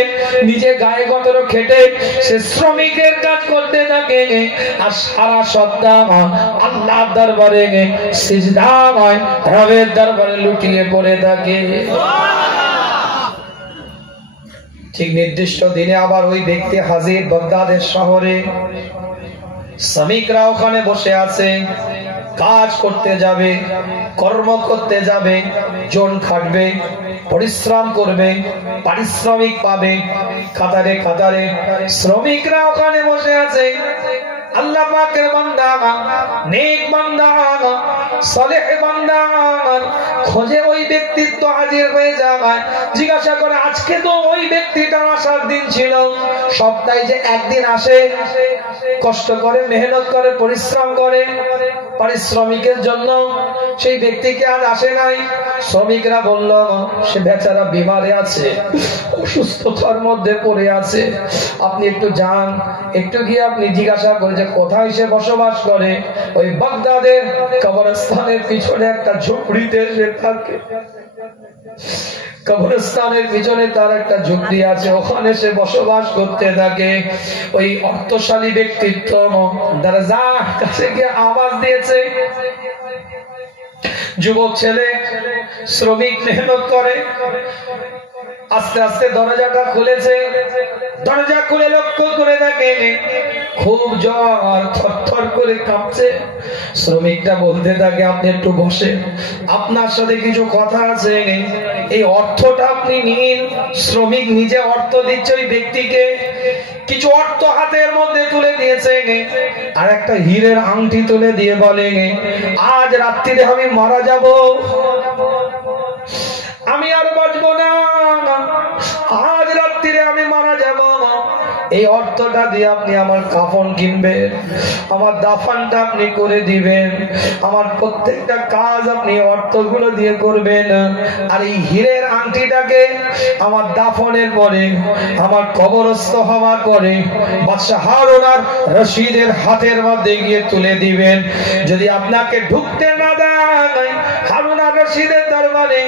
নিজে গায়ে গতর খেটে সে শ্রমিকের কাজ করতে থাকে, আর সারা সপ্তাহ আল্লাহর দরবারে সিজদায় রবের দরবারে লুটিয়ে পড়ে থাকে। ঠিক নির্দিষ্ট দিনে আবার ওই ব্যক্তি হাজির বাগদাদের শহরে। শ্রমিকরা ওখানে বসে আছে, কাজ করতে যাবে, কর্ম করতে যাবে, জন খাটবে, পরিশ্রম করবে, পারিশ্রমিক পাবে। কাতারে কাতারে শ্রমিকরা ওখানে বসে আছে। আল্লাহ পাকের বান্দা, নেক বান্দা, সালেহ বান্দা খোঁজে ওই ব্যক্তিত্ব হাজির হয়ে যায়। জিজ্ঞাসা করে আজকে তো ওই ব্যক্তিটা আসার দিন ছিল, সপ্তাহে যে একদিন আসে, কষ্ট করে মেহনত করে পরিশ্রম করে পারিশ্রমিকের জন্য, সেই ব্যক্তিকে আজ আসে নাই। শ্রমিকরা বলল সে বেচারা বিমারে আছে, অসুস্থতার মধ্যে পড়ে আছে, আপনি একটু যান, একটু গিয়ে আপনি জিজ্ঞাসা করে যে কোথায় সে বসবাস করে। ওই বাগদাদের কবরস্থানের পিছনে একটা ঝুপড়িতে সে থাকে, কবরস্থানের পিছনে তার একটা ঝুপড়ি আছে, ওখানে সে বসবাস করতে থাকে। ওই অর্থশালী ব্যক্তিত্ব দরজার কাছে গিয়ে আওয়াজ দিয়েছে, যুবক ছেলে শ্রমিক মেহনত করে, আস্তে আস্তে দরজাটা খুলেছে, দরজা খুলে লক্ষ্য করে দেখে খুব জ্বর, থরথর করে কাঁপছে। শ্রমিকটা বলতে থাকে আপনি একটু বসে, আপনার সাথে কিছু কথা আছে, এই অর্থটা আপনি নিন। শ্রমিক নিজে অর্থ দিচ্ছে ওই ব্যক্তিকে, কিছু অর্থ হাতের মধ্যে তুলে দিয়েছে, আর একটা হীরের আংটি তুলে দিয়ে বলে আজ রাত্রিরে আমি মারা যাব, আমি আর বাঁচবো না, আজ রাত্রিরে আমি মারা যাব। এই অর্থটা দিয়ে আপনি আমার কাফন কিনবেন, আমার দাফনটা আপনি করে দিবেন, আমার প্রত্যেকটা কাজ আপনি অর্থগুলো দিয়ে করবেন। আর এই হীরের আংটিটাকে আমার দাফনের পরে, আমার কবরস্থ হওয়ার পরে বাদশাহ হারুন আর রশিদের হাতের মধ্যে গিয়ে তুলে দিবেন। যদি আপনাকে ঢুকতে না দেয় হারুন আর রশিদের দরবারে,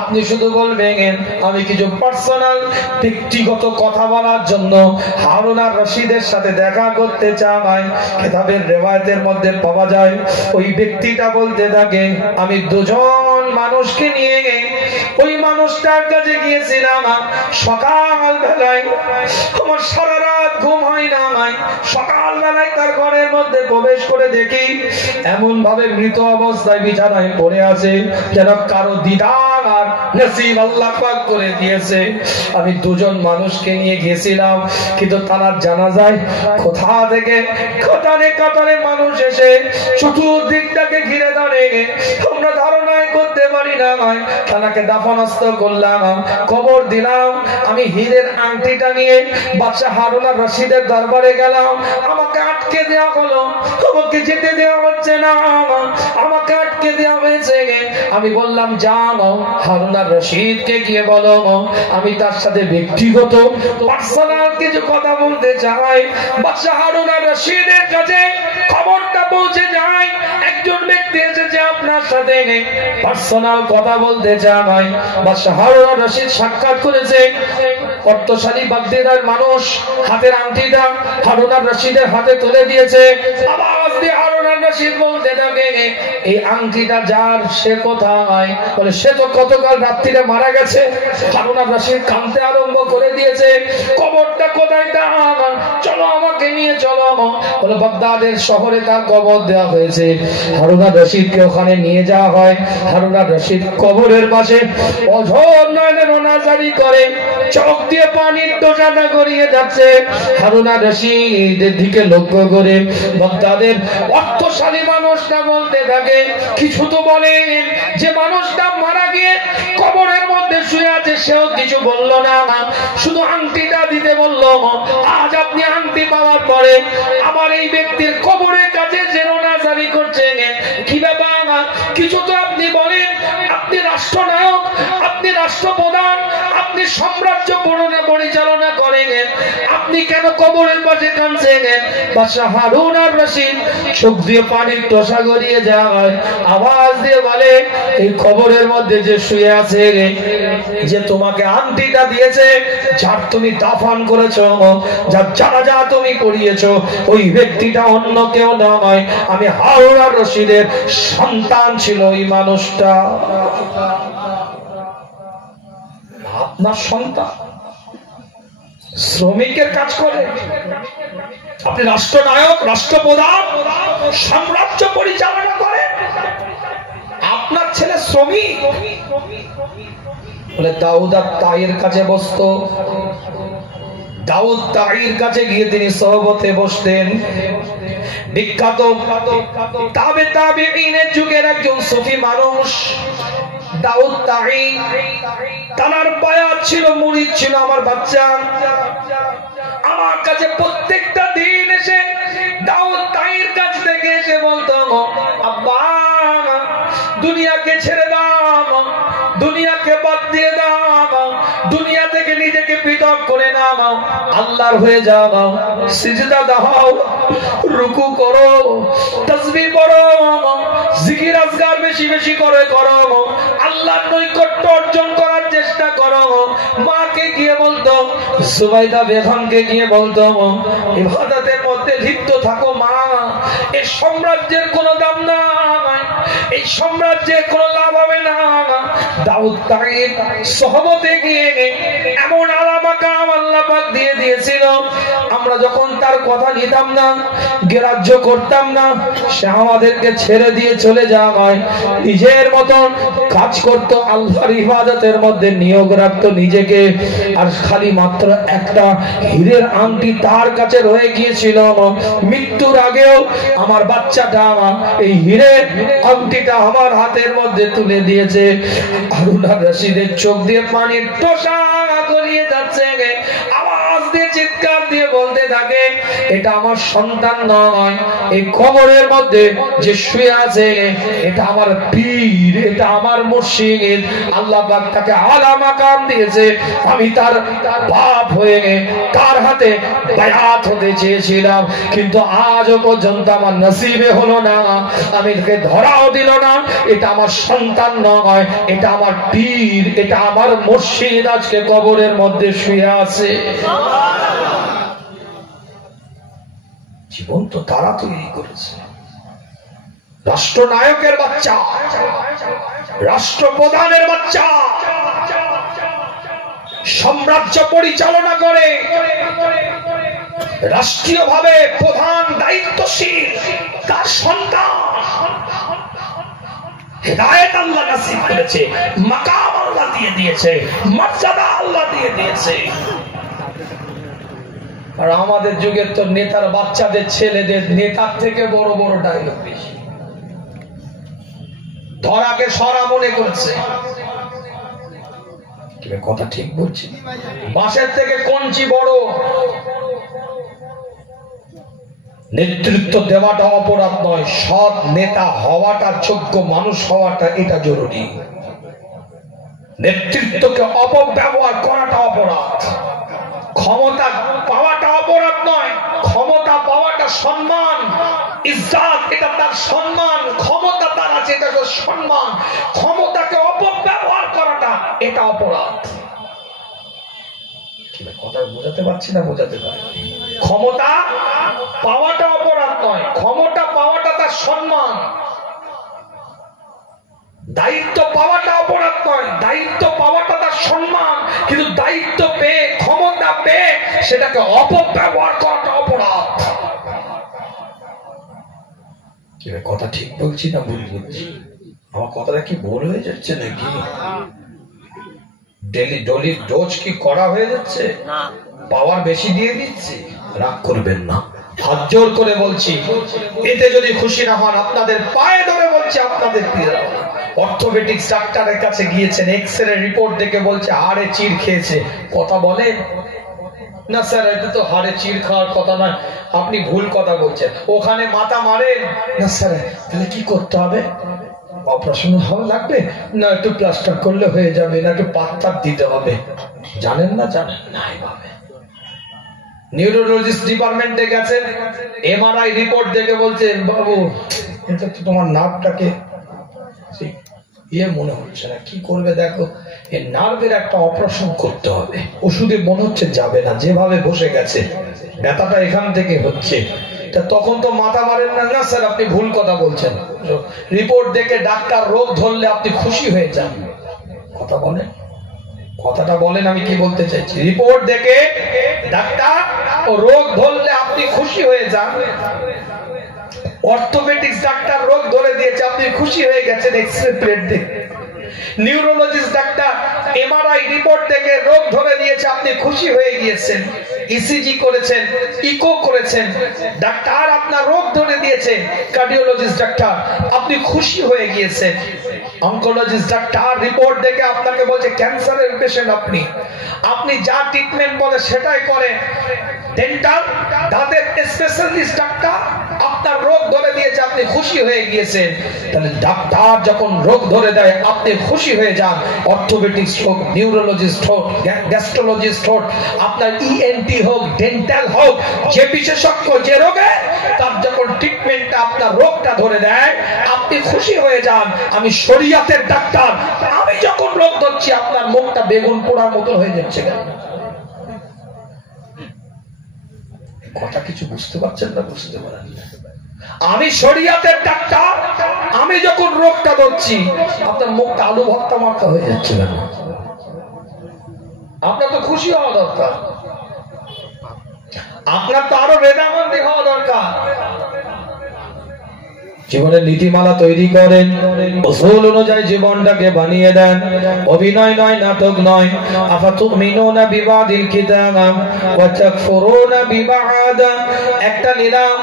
আপনি শুধু বলবেন আমি কিছু পার্সোনাল ব্যক্তিগত কথা বলার জন্য হারুন আর রশিদের সাথে দেখা করতে চাই। কিতাবের রিওয়ায়াতের মধ্যে পাওয়া যায় ওই ব্যক্তিটা বলতে থাকে আমি 2 জন মানুষকে নিয়ে ওই মানুষটার কাছে গিয়েছিলাম, সকাল বেলায় আমার সারা রাত ঘুম হয় না, সকাল বেলায় তার ঘরের মধ্যে প্রবেশ করে দেখি এমন ভাবে মৃত অবস্থায় বিছানায় পড়ে আছে যেন কারো দিদার আর নসিব আল্লাহ পাক করে দিয়েছে। আমি 2 জন মানুষকে নিয়ে গিয়েছিলাম, কিন্তু তারা জানাজায় কোথা থেকে কাতারে কাতারে মানুষ এসে চতুর্দিকটাকে ঘিরে ধরে, আমরা ধারণায় করতে পারি না, তাকে দাফনাস্ত করলাম, কবর দিলাম। আমি হীরের আংটিটা নিয়ে বাদশাহ হারুন আর রশিদের দরবারে গেলাম। আমাকে আটকে দেওয়া হলো, আমাকে যেতে দেওয়া হচ্ছে না, আমাকে আটকে দেওয়া হয়েছে। আমি বললাম যাও হারুন আর রশিদকে গিয়ে বলো আমি তার সাথে ব্যক্তিগত পার্সোনাল কিছু কথা বলতে চাই। বাদশাহ হারুন আর রশিদের কাছে খবরটা পৌঁছে যায় একজন ব্যক্তি এসেছে আপনার সাথে পার্সোনাল কথা বলতে চায়। বাদশাহ হারুন আর রশিদ সাক্ষাৎ করেছে। অর্থশালী বাগদাদের মানুষ হাতের আংটিটা হারুন আর রশিদের হাতে তুলে দিয়েছে। আওয়াজ দিয়ে হারুন আর রশিদ বলতে থাকে এই আংটিটা যার, সে কোথায়? বলে সে তো গতকাল রাত্রিরে মারা গেছে। হারুন আর রশিদ কাঁদতে আরম্ভ করে দিয়েছে, কবরটা কোথায় তার? চলো আমাকে নিয়ে চলো। বলে বাগদাদের শহরে তার কবর দেওয়া হয়েছে। হারুন আর রশিদকে ওখানে নিয়ে যাওয়া হয়। হারুন আর রশিদ কবরের পাশে অঝোর নয়নে রোনাজারি করে, চোখ দিয়ে পানির টোটাটা গড়িয়ে যাচ্ছে। হারুন আর রশিদের দিকে লক্ষ্য করে বাগদাদের অর্থশালী মানুষটা বলতে থাকে, কিছু তো বলেন যে মানুষটা মারা গিয়ে কবরের মধ্যে শুয়ে আছে সেও কিছু বলল না, শুধু আংটিটা দিতে বলল। আজ আপনি আংটি পাওয়ার পরে আমার এই ব্যক্তির কবরের কাছে যে রোনাজারি করছেন, কি ব্যাপার? কিছু তো আপনি বলেন। আপনি রাষ্ট্রনায়ক, আপনি রাষ্ট্রপ্রধান, আপনি সাম্রাজ্য পরিচালনা করেন, আপনি কেন কবরের পাশে কাঁদছেন? বাদশাহ হারুন আর রশিদ চোখ দিয়ে পানির টোসা গড়িয়ে যায়, আওয়াজ দিয়ে বলে এই কবরের মধ্যে যে শুয়ে আছে, যে তোমাকে আংটিটা দিয়েছে, যার তুমি দাফন করেছো, যার জানাজা তুমি করিয়েছো, ওই ব্যক্তিটা অন্য কেউ নয়, আমি হারুন আর রশিদের সন্তান ছিল ওই মানুষটা। আপনার সন্তান শ্রমিকের কাজ করে, আপনি রাষ্ট্রনায়ক, রাষ্ট্রপ্রধান, সাম্রাজ্য পরিচালনা করেন, আপনার ছেলে শ্রমিক। বলে দাউদ আর তাইয়ের কাছে বসতো। দাউদ তাইয়ের কাছে গিয়ে তিনি সহবতে বসতেন। বিখ্যাত তাবেঈনের যুগের একজন সুফি মানুষ দাউদ তাই, তার বায়াত ছিল, মুরিদ ছিল আমার বাচ্চা। আমার কাছে প্রত্যেকটা দিন এসে দাউদ তাইয়ের কাছ থেকে এসে বলতো, আব্বা দুনিয়াকে ছেড়ে দাও, দুনিয়াকে বাদ দিয়ে দাও, দুনিয়া থেকে নিজেকে পৃথক করে নাও, আল্লাহর হয়ে যাও, সিজদা দাও, রুকু করো, তাসবিহ পড়ো, জিকির আজকার বেশি বেশি করে করো, আল্লাহর নৈকট্য অর্জন করার চেষ্টা করো। মাকে গিয়ে বলতো, সুবাইদা বেগমকে গিয়ে বলতো, ইবাদতের মধ্যে লিপ্ত থাকো মা, এই সাম্রাজ্যের কোনো দাম নাই, এই সাম্রাজ্যের কোনো লাভ হবে না। দাউদ তাইব সহবতে গিয়ে এমন আলা মাকাম আল্লাহ পাক দিয়ে দিয়েছিল, আমরা যখন তার কথা নিতাম না, গ্রাহ্য করতাম না, সে আমাদেরকে ছেড়ে দিয়ে চলে যাওয়া, নিজের মতন কাজ করত, আল্লাহর ইবাদতের মধ্যে নিয়োগ রাখতো নিজেকে। আর খালি মাত্র একটা হীরের আংটি তার কাছে রয়ে গিয়েছিল। মৃত্যুর আগেও আমার বাচ্চাটা এই হীরের আংটিটা আমার হাতের মধ্যে তুলে দিয়েছে। হারুন আর রশিদের চোখ দিয়ে পানির টোসা গড়িয়ে যাচ্ছে, আওয়াজ দিয়ে চিৎকার দিয়ে বলতে থাকে, এটা আমার সন্তান নয়, এই কবরের মধ্যে যে শুয়ে আছে এটা আমার পীর, এটা আমার মুর্শিদ, আল্লাহ পাক তাকে আলা মাকাম দিয়েছে। আমি তার বাপ হয়ে তার হাতে বায়াত হতে চেয়েছিলাম, কিন্তু আজও পর্যন্ত আমার নসিবে হলো না, আমি তাকে ধরাও দিল না। এটা আমার সন্তান নয়, এটা আমার পীর, এটা আমার মুর্শিদ আজকে কবরের মধ্যে শুয়ে আছে। জীবন তো তারা তৈরি করেছে। রাষ্ট্রনায়কের বাচ্চা, রাষ্ট্রপ্রধানের বাচ্চা, সাম্রাজ্য পরিচালনা করে, রাষ্ট্রীয়ভাবে প্রধান দায়িত্বশীল, তার সন্তান হেদায়েত আল্লাহ নসিব করেছে, মাকাম আল্লাহ দিয়ে দিয়েছে, মর্যাদা আল্লাহ দিয়ে দিয়েছে। আর আমাদের যুগের তো নেতার বাচ্চাদের, ছেলেদের নেতার থেকে বড় বড় ডায়লগ বেশি। ধরাকে সরা মনে করছে। কথা ঠিক বলছি? বাঁশের থেকে কঞ্চি বড়। নেতৃত্ব দেওয়াটা অপরাধ নয়, সৎ নেতা হওয়াটা, যোগ্য মানুষ হওয়াটা এটা জরুরি। নেতৃত্বকে অপব্যবহার করাটা অপরাধ। ক্ষমতা পাওয়াটা অপরাধ নয়, ক্ষমতা পাওয়াটা সম্মান, ইজ্জত, এটা তার সম্মান। ক্ষমতা তার আছে, এটা তার সম্মান। ক্ষমতাকে অপব্যবহার করাটা এটা অপরাধ। কথা বোঝাতে পারছি না? বোঝাতে পারি? ক্ষমতা পাওয়াটা অপরাধ নয়, ক্ষমতা পাওয়াটা তার সম্মান। দায়িত্ব পাওয়াটা অপরাধ নয়, দায়িত্ব পাওয়াটা তার সম্মান। কিন্তু দায়িত্ব পেয়ে, ক্ষমতা পেয়ে সেটাকে অপব্যবহার করাটা অপরাধ। কথা ঠিক বলছি না ভুল বলছি? আমার কথাটা কি ভুল হয়ে যাচ্ছে নাকি? ডলি ডোজ কি করা হয়ে যাচ্ছে? পাওয়ার বেশি দিয়ে দিচ্ছি? রাগ করবেন না, হাত জোর করে বলছি, এতে যদি খুশি না হন আপনাদের পায়ে ধরে বলছি, আপনাদের অর্থোপেডিক্স ডাক্তারের কাছে গিয়েছেন, এক্সরে রিপোর্ট দেখে বলছে হাড়ে চিড় খেয়েছে। কথা বলে না স্যার, এটা তো হাড়ে চিড় খাওয়ার কথা নয়, আপনি ভুল কথা বলছেন। ওখানে মাথা মারেন না স্যার, তাহলে কি করতে হবে? অপারেশন হওয়া লাগবে না, একটু প্লাস্টার করলে হয়ে যাবে, না একটু পাথর দিতে হবে। জানেন না? জানেন না? এইভাবে নিউরোলজিস্ট ডিপার্টমেন্টে গেছেন, এমআরআই রিপোর্ট দেখে বলছে বাবু এটা তো তোমার নার্ভটাকে মনে হচ্ছে না, কি করবে দেখো, এই নার্ভের একটা অপারেশন করতে হবে। ওষুধে মনে হচ্ছে যাবে না, যেভাবে বসে গেছে ব্যথাটা এখান থেকে হচ্ছে। তখন তো মাথা মারেন না, না স্যার আপনি ভুল কথা বলছেন। রিপোর্ট দেখে ডাক্তার রোগ ধরলে আপনি খুশি হয়ে যান। কথা বলেন, কথাটা বলেন আমি কি বলতে চাইছি? রিপোর্ট দেখে ডাক্তার রোগ ধরলে আপনি খুশি হয়ে যান। অর্থোপেডিক্স ডাক্তার রোগ ধরে দিয়েছে, আপনি খুশি হয়ে গেছেন এক্সরে প্লেট দেখে। নিউরোলজিস্ট ডাক্তার এমআরআই রিপোর্ট দেখে রোগ ধরে দিয়েছে, আপনি খুশি হয়ে গিয়েছেন। ইসিজি করেছেন, ইকো করেছেন, ডাক্তার আপনার রোগ ধরে দিয়েছে। কার্ডিওলজিস্ট ডাক্তার আপনি খুশি হয়ে গিয়েছেন। অনকোলজিস্ট ডাক্তার রিপোর্ট দেখে আপনাকে বলছে ক্যান্সারের পেশেন্ট আপনি, আপনি যা ট্রিটমেন্ট বলে সেটাই করেন। ডেন্টাল দাঁতের স্পেশালিস্ট ডাক্তার আপনার রোগ ধরে দিয়েছে, আপনি খুশি হয়ে গিয়েছেন। তাহলে ডাক্তার যখন রোগ ধরে দেয় আপনি খুশি হয়ে যান। অর্থোপেডিক্স হোক, নিউরোলজিস্ট হোক, গ্যাস্ট্রোলজিস্ট হোক, আপনার ইএনটি হোক, ডেন্টাল হোক, যে বিশেষজ্ঞ যে রোগে তার যখন ট্রিটমেন্টটা আপনার রোগটা ধরে দেয় আপনি খুশি হয়ে যান। আমি শরিয়াতের ডাক্তার, আমি যখন রোগ ধরছি আপনার মুখটা বেগুন পোড়ার মতো হয়ে যাচ্ছে কেন? কথা কিছু বুঝতে পারছেন না? বুঝতে পারেন? আমি শরিয়াতের ডাক্তার, আমি যখন রোগটা ধরছি আপনার মুখটা আলু ভর্তা মার্কা হয়ে যাচ্ছে কেন? আপনার তো খুশি হওয়া দরকার, আপনার তো আরো বেদামন্দি হওয়া দরকার। জীবনের নীতিমালা তৈরি করেন, উসুল অনুযায়ী জীবনটাকে বানিয়ে দেন। অভিনয় নয়, নাটক নয়। আফাতুমিনুনা বিবাদিল কিতাব ওয়া তাকফুরুনা বিবাদ। একটা নিলাম,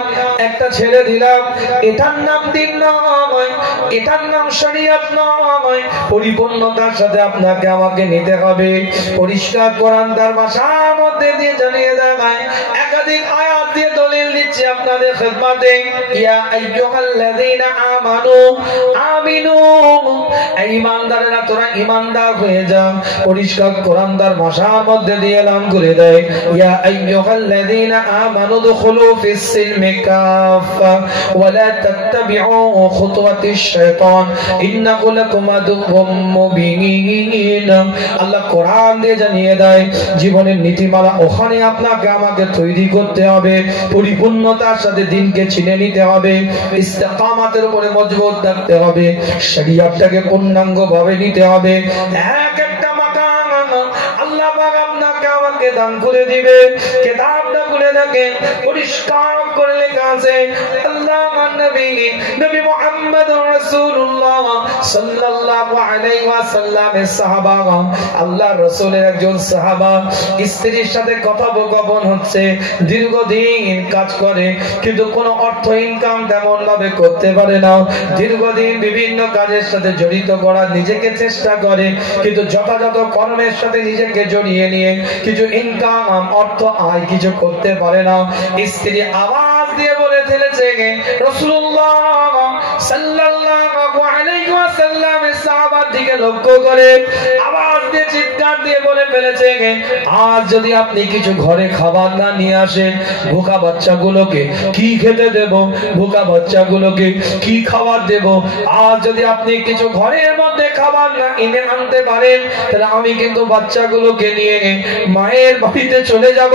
একটা ছেড়ে দিলাম, এটার নাম দিন নয়, এটার নাম শরীয়ত নয়। পরিপূর্ণতার সাথে আপনাকে আমাকে নিতে হবে। পরিষ্কার কোরআন তার ভাষার মধ্যে দিয়ে জানিয়ে দেয়। একাধিক আয়াত দিয়ে দলিল দিচ্ছি আপনাদের খিদমতে। ইয়া আইয়ুহাল্লাযীনা আমানু আমিনু, ঈমানদারেরা তোরা ঈমানদার হয়ে যাও। পরিষ্কার কোরআন তার ভাষার মধ্যে দিয়ে এলান করে দেয়, ইয়া আইয়ুহাল্লাযীনা আমানু দুখুলু ফিস সিলমি কাফা ওয়া লা তাত্তাবিউ খুতুওয়াতিশ শাইতান ইন্নাহু লাকুম আদুউম মুবিন। আল্লাহ কোরআন দিয়ে জানিয়ে দেয় জীবনের নীতিমালা ওখানে আপনাকে আমাকে তৈরি করতে হবে। পরিপূর্ণতার সাথে দিনকে চিনে নিতে হবে, ইস্তেকামাতের উপরে মজবুত থাকতে হবে, শরীয়তটাকে পূর্ণাঙ্গ ভাবে নিতে হবে। এক একটা মাকাম আল্লাহ পাক আপনাকে আমাকে আপনাকে দান করে দিবে। কিতাবটা খুলে দেখেন, পরিষ্কার করে লেখা আছে আল্লাহর নবী নবী মুহাম্মদুর রাসূলুল্লাহ সাল্লাল্লাহু আলাইহি ওয়াসাল্লামের সাহাবা, আল্লাহর রাসূলের একজন সাহাবা, স্ত্রীর সাথে কথোপকথন হচ্ছে, দীর্ঘদিন কাজ করে কিন্তু কোনো অর্থ ইনকাম তেমন ভাবে করতে পারে না, দীর্ঘদিন বিভিন্ন কাজের সাথে জড়িত করার নিজেকে চেষ্টা করে কিন্তু যথাযথ কর্মের সাথে নিজেকে জড়িয়ে নিয়ে কিছু ইনকাম অর্থ আয় কিছু করতে পারে না। স্ত্রী আওয়াজ দিয়ে বলে ফেলেছে, রাসূলুল্লাহ সাল্লাল্লাহু আলাইহি ওয়াসাল্লামের সাহাবার দিকে লক্ষ্য করে আওয়াজ দিয়ে চিৎকার দিয়ে বলে ফেলেছে, আজ যদি আপনি কিছু ঘরে খাবার না নিয়ে আসেন, ভোকা বাচ্চাগুলোকে কি খেতে দেব, ভোকা বাচ্চাগুলোকে কি খাবার দেব, আজ যদি আপনি কিছু ঘরের মধ্যে খাবার না এনে আনতে পারেন তাহলে আমি কিন্তু বাচ্চাগুলোকে নিয়ে মায়ের বাড়িতে চলে যাব,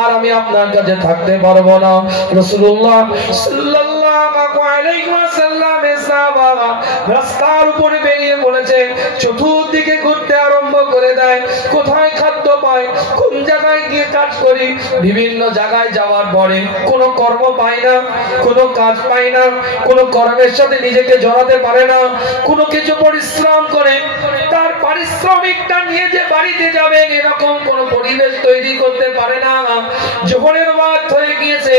আর আমি আপনার কাছে থাকতে পারবো না। রাসূলুল্লাহ সাল্লাল্লাহু আলাইহি ওয়াসাল্লামের সাহাবা রাস্তার উপরে বেরিয়ে পড়েছে, চতুর্দিকে ঘুরতে আরম্ভ করে দেয়, কোথায় খাদ্য পায়, কোন জায়গায় গিয়ে কাজ করি, বিভিন্ন জায়গায় যাওয়ার পরে কোনো কর্ম পায় না, কোনো কাজ পায় না, কোনো কর্মের সাথে নিজেকে জড়াতে পারে না, কোনো কিছু পরিশ্রম করে তার পারিশ্রমিকটা নিয়ে যে বাড়িতে যাবে এরকম কোনো পরিবেশ তৈরি করতে পারে না। জোহরের ওয়াক্ত হয়ে গিয়েছে,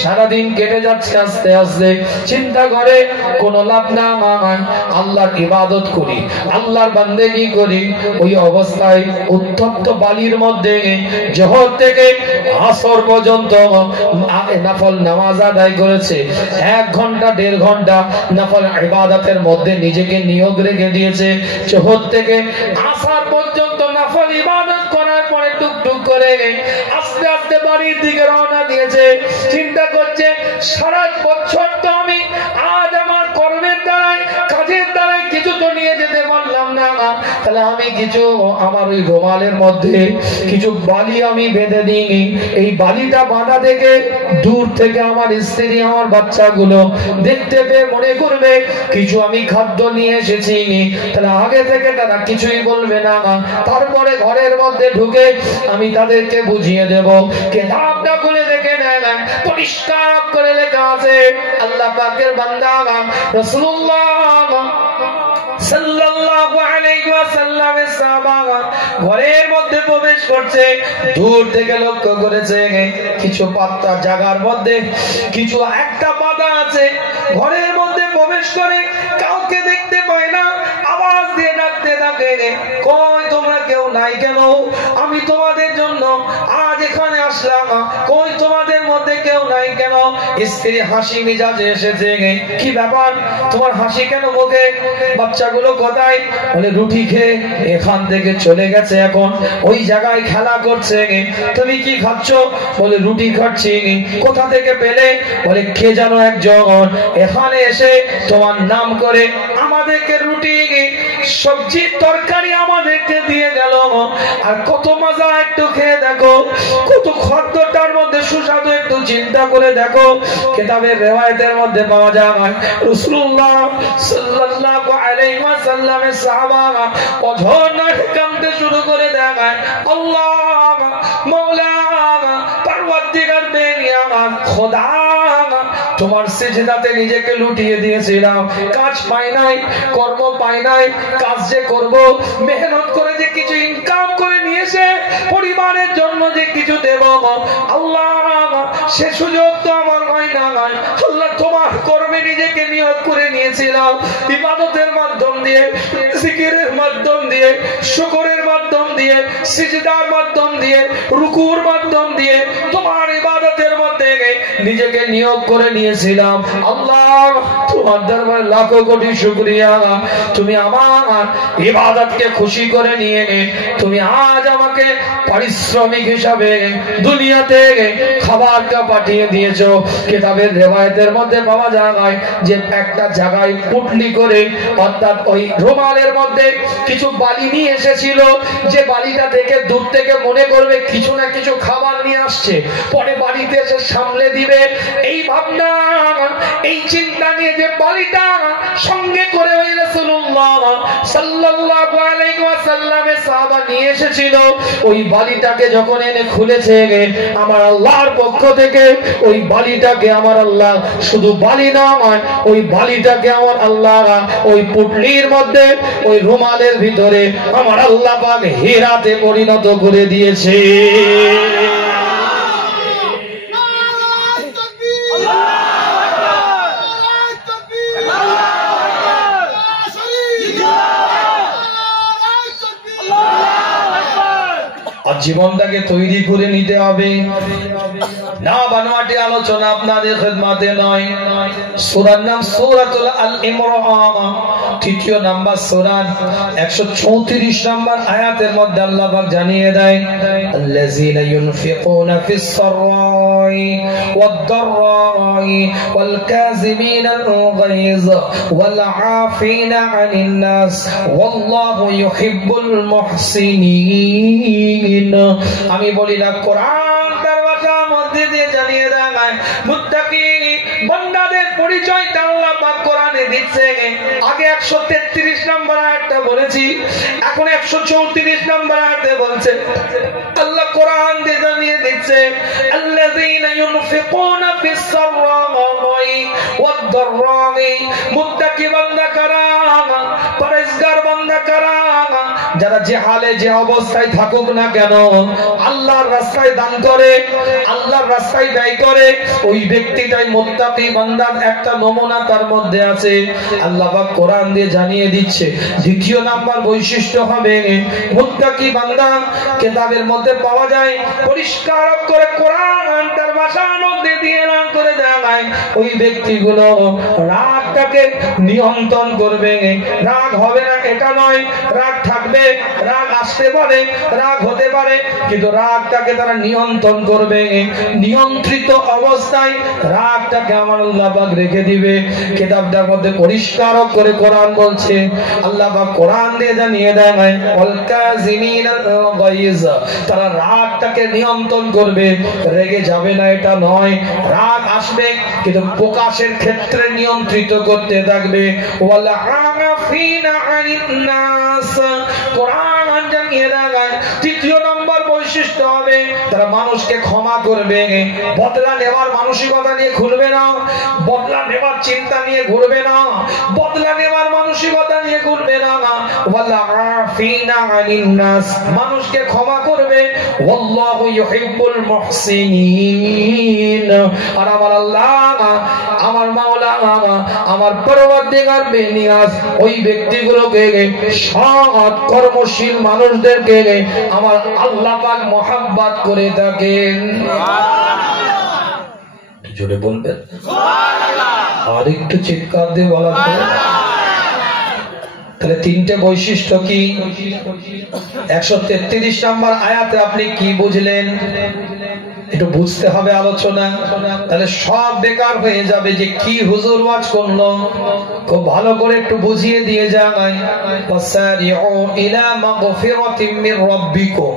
সারাদিন কেটে যাচ্ছে, আস্তে আস্তে চিন্তা করে কোনো লাভ না, আল্লাহর ইবাদত করি, আল্লাহর বান্দেগি করি। ওই অবস্থায় উত্তপ্ত বালির মধ্যে জোহর থেকে আসর পর্যন্ত নফল নামাজ আদায় করেছে, 1 ঘন্টা 1.5 ঘন্টা নফল ইবাদতের মধ্যে নিজেকে নিয়োগ রেখে দিয়েছে। জোহর থেকে আসর পর্যন্ত নফল ইবাদত করার পরে টুকটুক করে আস্তে আস্তে বাড়ির দিকে রওনা দিয়েছে। চিন্তা করছে সারা বছর তো আমি আজ আমার কর্মের দ্বারাই কাজের দ্বারাই কিছু তো নিয়ে যেতে পারলাম না, তাহলে আমি কিছু আমার ওই রুমালের মধ্যে কিছু বালি আমি বেঁধে দিই, এই বালিটা বাঁধা দেখে দূর থেকে আমার স্ত্রী আমার বাচ্চাগুলো দেখতে পেয়ে মনে করবে কিছু আমি খাদ্য নিয়ে এসেছি, তাহলে আগে থেকে তারা কিছুই বলবে না। তারপরে ঘরের মধ্যে ঢুকে আমি তাদেরকে বুঝিয়ে দেব। কিতাবটা খুলে দেখে নেন, পরিষ্কার করে লেখা আছে আল্লাহ পাকের বান্দা রাসূলুল্লাহ সাল্লাল্লাহু আলাইহি ওয়াসাল্লামের সাহাবা ঘরের মধ্যে প্রবেশ করছে, দূর থেকে লক্ষ্য করেছে কিছু পাতা জায়গার মধ্যে কিছু একটা বাধা আছে, ঘরের মধ্যে প্রবেশ করে কাউকে দেখতে পায় না, আওয়াজ দিয়ে ডাকতে থাকে, কই তোমরা কেউ নাই কেন, আমি তোমাদের জন্য আজ এখানে আসলাম, কই তোমাদের মধ্যে কেউ নাই কেন। স্ত্রী হাসি মিজাজে এসেছে, কি ব্যাপার তোমার হাসি কেন মুখে, বাচ্চাগুলো কোথায়, বলে রুটি খেয়ে এখান থেকে চলে গেছে, এখন ওই জায়গায় খেলা করছে। তুমি কি খাচ্ছ, বলে রুটি খাচ্ছি। কোথা থেকে পেলে, বলে কে যেন একজন এখানে এসে তোমার নাম করে আমাদেরকে রুটি সবজি তরকারি আমাদেরকে দিয়ে গেল, আর কত মজা, একটু খেয়ে দেখো, কত খাদ্যটার মধ্যে সুস্বাদু, একটু চিন্তা করে দেখো। কিতাবের রিওয়ায়াতের মধ্যে পাওয়া যায় রাসূলুল্লাহ সাল্লাল্লাহু আলাইহি ওয়াসাল্লামের সাহাবারা অঝরনায় কাঁদতে শুরু করে দেয়, আল্লাহ মাওলা পরওয়ারদিগার বেনিয়ামত খোদা, তোমার সিজদাতে নিজেকে লুটিয়ে দিয়েছিলাম, কাজ পাই নাই, কর্ম পাই নাই, কাজ যে করব, মেহনত করে যে কিছু ইনকাম করে নিয়ে এসে পরিবারের জন্য যে কিছু দেব, আল্লাহ সে সুযোগ তো আমার হয় না। আল্লাহ তোমার কর্মে নিজেকে নিয়োগ করে নিয়েছিলাম, ইবাদতের মাধ্যম দিয়ে, জিকিরের মাধ্যম দিয়ে, শুকরের মাধ্যম দিয়ে, সিজদার মাধ্যম দিয়ে, রুকুর মাধ্যম দিয়ে তোমার ইবাদতের মধ্যে নিজেকে নিয়োগ করে নিয়েছিলাম। আল্লাহ তোমার দরবারে লাখো কোটি শুকরিয়া, তুমি আমার ইবাদতকে খুশি করে নিয়ে তুমি আজ আমাকে পারিশ্রমিক হিসাবে দুনিয়াতে খাবারটা পাঠিয়ে দিয়েছো। কিতাবের রিওয়ায়াতের মধ্যে পাওয়া যায় যে একটা জায়গায় পুটলি করে, অর্থাৎ ওই রুমালের মধ্যে কিছু বালি নিয়ে এসেছিল, যে বালিটা দেখে দূর থেকে মনে করবে কিছু না কিছু খাবার নিয়ে আসছে, পরে বাড়িতে এসে সামলে দিয়ে দিবে, এই ভাবনা এই চিন্তা নিয়ে যে বালিটা সঙ্গে করে ওই রাসূলুল্লাহ সাল্লাল্লাহু আলাইহি ওয়াসাল্লামের সাহাবা নিয়ে এসেছিল, ওই বালিটাকে যখন এনে খুলেছে আমার আল্লাহর পক্ষ থেকে ওই বালিটাকে আমার আল্লাহ শুধু বালি নয়, ওই বালিটাকে আমার আল্লাহ ওই পুটলির মধ্যে ওই রুমালের ভিতরে আমার আল্লাহ পাক হীরাতে পরিণত করে দিয়েছে। আর জীবনটাকে তৈরি করে নিতে হবে, না বানোয়াটি আলোচনা আপনাদের খেদমতে নয়। সূরার নাম সূরাতুল আল ইমরান, তৃতীয় নাম্বার সূরা 134 নম্বর আয়াতের মধ্যে আল্লাহ পাক জানিয়ে দেয়, আল্লাযীনা ইউনফিকুনা ফিস সাররাই ওয়াদ দাররাই ওয়াল কাযিমিনাল গায়জ ওয়াল আফিনা আনিন নাস ওয়াল্লাহু ইউহিব্বুল মুহসিনিন। আমি বলি না, কোরআন তার ভাষার মধ্যে দিয়ে জানিয়ে দেয় মুত্তাকি বান্দাদের পরিচয়টা আল্লাহ পাক কোরআনে দিচ্ছে। আগে 133 নম্বর আয়াতটা বলেছি, এখন 134 নম্বর আয়াতে বলছে আল্লাহ কোরআন দিয়ে জানিয়ে দিচ্ছে, আল্লাযীনা ইউনফিকুনা ফিস সাররাই ওয়াদ দাররাই। মুত্তাকি বান্দা কারা, পরহেজগার বান্দা কারা, যারা যে হালে যে অবস্থায় থাকুক না কেন আল্লাহর রাস্তায় দান করে, আল্লাহর রাস্তায় ব্যয় করে, ওই ব্যক্তিটাই মুত্তাকি বান্দার একটা নমুনা তার মধ্যে আছে। আল্লাহ পাক কোরআন দিয়ে জানিয়ে দিচ্ছে দ্বিতীয় নাম্বার বৈশিষ্ট্য হবে মুত্তাকি বান্দা কিতাবের মধ্যে পাওয়া যায়, পরিষ্কার করে কোরআন তার ভাষার মধ্যে দিয়ে এলান করে দেয় ওই ব্যক্তিগুলো রাগটাকে নিয়ন্ত্রণ করবে। রাগ হবে না এটা নয়, রাগ থাকবে, রাগ আসতে পারে, রাগ হতে পারে, কিন্তু রাগটাকে তারা নিয়ন্ত্রণ করবে। নিয়ন্ত্রিত অবস্থায় রাগটাকে আমার আল্লাহ পাক রেখে দিবে। কিতাবটার মধ্যে পরিষ্কার করে কোরআন বলছে, আল্লাহ পাক কোরআন দিয়ে জানিয়ে দেয় ওয়াল কাযিমিনাল গায়জ, তারা রাগটাকে নিয়ন্ত্রণ করবে, রেগে যাবে না এটা নয়, রাগ আসবে কিন্তু প্রকাশের ক্ষেত্রে নিয়ন্ত্রিত করতে থাকবে। ওয়াল আফিনা আনিন নাস, কোরআন জানিয়ে দেয় তৃতীয় নম্বর বৈশিষ্ট্য হবে তারা মানুষকে ক্ষমা করবে, বদলা নেওয়ার মানসিকতা নিয়ে ঘুরবে না, বদলা নেওয়ার চিন্তা নিয়ে ঘুরবে না, বদলা নেওয়ার মানসিকতা নিয়ে ঘুরবে না। ওয়াল আফিনা আনিন নাস, মানুষকে ক্ষমা করবে। আল্লাহু ইউহিব্বুল মুহসিনিন, আর আমার আল্লাহ, আমার মাওলা, আমার পরওয়ারদিগার বেনিয়াজ ওই ব্যক্তিগুলোকে, সৎ কর্মশীল মানুষদেরকে আমার আল্লাহ পাক মহব্বত করে থাকেন। জোরে বলবেন সুবহানাল্লাহ, আর একটু চিৎকার দিয়ে বলা তো। তাহলে তিনটে বৈশিষ্ট্য কি? 133 নম্বর আয়াতে আপনি কি বুঝলেন একটু বুঝতে হবে আলোচনা, তাহলে সব বেকার হয়ে যাবে যে কি হুজুর ওয়াজ করলো। খুব ভালো করে একটু বুঝিয়ে দিয়ে যায়, ওয়াসারিউ ইলা মাগফিরাতিম মির রাব্বিকুম।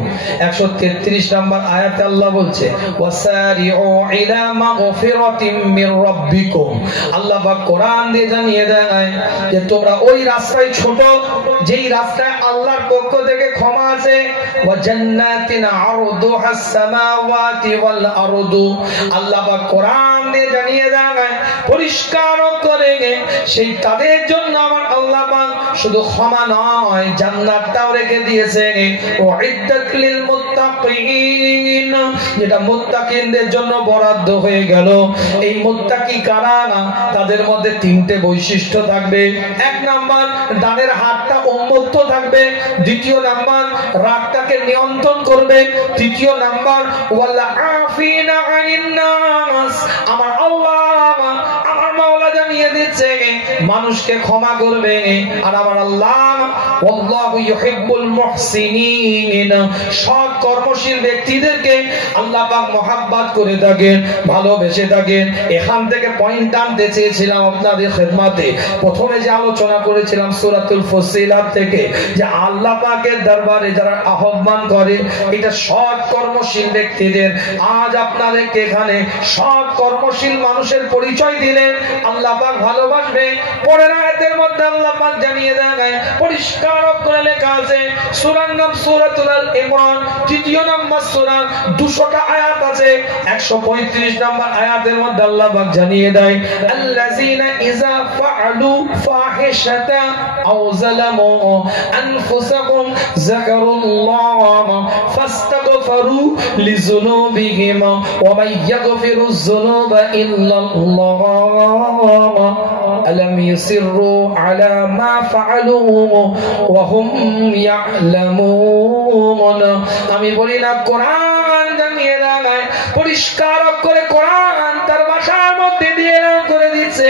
133 নম্বর আয়াতে আল্লাহ বলছে ওয়াসারিউ ইলা মাগফিরাতিম মির রাব্বিকুম। আল্লাহ পাক কোরআন দিয়ে জানিয়ে দেয় যে তোমরা ওই রাস্তায় ছোট যেই রাস্তায় আল্লাহর পক্ষ থেকে ক্ষমা আছে, ওয়া জান্নাতিন আরদুহাস সামাওয়াতি ওয়াল আরদু। আল্লাহ পাক কোরআন দিয়ে জানিয়ে দেয় পরিষ্কার করে সেই তাদের জন্য আমার আল্লাহ পাক শুধু ক্ষমা নয় জান্নাতটাও রেখে দিয়েছে, উইদ্দাত লিল মুত্তাকিন, যেটা মুত্তাকিনদের জন্য বরাদ্দ হয়ে গেল। এই মুত্তাকি কারা? তাদের মধ্যে তিনটে বৈশিষ্ট্য থাকবে। এক নাম্বার, ডানের হাতটা উন্মুক্ত থাকবে। দ্বিতীয় নাম্বার, রাগটাকে নিয়ন্ত্রণ করবে। তৃতীয় নাম্বার, ওয়াল আফিনা আনিন নাস, আমার আল্লাহ, আমার মাওলা জানিয়ে দিচ্ছে মানুষকে ক্ষমা করবে। আর আমার আল্লাহ আল্লাহু ইউহিব্বুল মুহসিনিন, সৎ কর্ম কর্মশীল ব্যক্তিদেরকে আল্লাহ পাক মহাব্বত করে থাকেন, ভালোবেসে থাকেন। এখান থেকে পয়েন্ট আনতে চেয়েছিলাম আপনাদের খেদমতে। প্রথমে যে আলোচনা করেছিলাম সূরাতুল ফুসিলাত থেকে, যে আল্লাহ পাকের দরবারে যারা আহ্বান করে এটা সৎ কর্মশীল ব্যক্তিদের। আজ আপনাদেরকে এখানে সৎ কর্মশীল মানুষের পরিচয় দিলেন আল্লাহ পাক ভালোবাসবে। পরের আয়াতের মধ্যে আল্লাহ পাক জানিয়ে দেন, পরিষ্কার করে লেখা আছে, সূরার নাম সূরাতুল আল ইমরান, তৃতীয় নম্বর সূরা, 200টা আয়াত আছে। 135 নম্বর আয়াতের মধ্যে আল্লাহ পাক জানিয়ে দেয়, আল্লাযীনা ইযা ফাআলু ফাহিশাতা আও যালামু আনফুসাহুম যাকারুল্লাহ ফাস্তাগফিরু লিযুনুবিহিম ওয়া মান ইয়াগফিরুয যুনুবা ইল্লাল্লাহ আলাম ইউসিররু আলা মা ফাআলু ওয়া হুম ইয়ালামুন। আমি বলি না, কোরআন জানিয়ে দেয়, পরিষ্কার করে কোরআন তার ভাষার মধ্যে দিয়ে করে দিচ্ছে,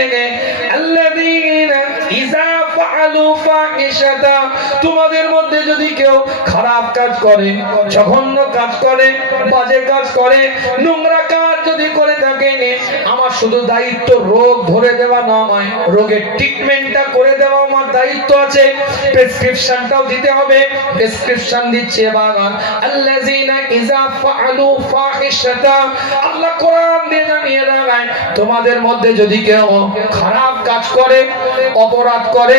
আল্লাযীনা ইযা ফাআলু ফাহিশাতা, তোমাদের মধ্যে যদি কেউ খারাপ কাজ করে, জঘন্য কাজ করে, বাজে কাজ করে, নোংরা কাজ যদি করে থাকে, আমার শুধু দায়িত্ব রোগ ধরে দেওয়া নয়, রোগের ট্রিটমেন্টটা করে দেওয়া আমার দায়িত্ব আছে, প্রেসক্রিপশনটাও দিতে হবে। প্রেসক্রিপশন দিচ্ছে বাবা, আল্লাযীনা ইযা ফাআলু ফাহিশাতা, আল্লাহ কোরআন দিয়ে জানিয়ে দেয়, তোমাদের মধ্যে যদি কেউ খারাপ কাজ করে, অপরাধ করে,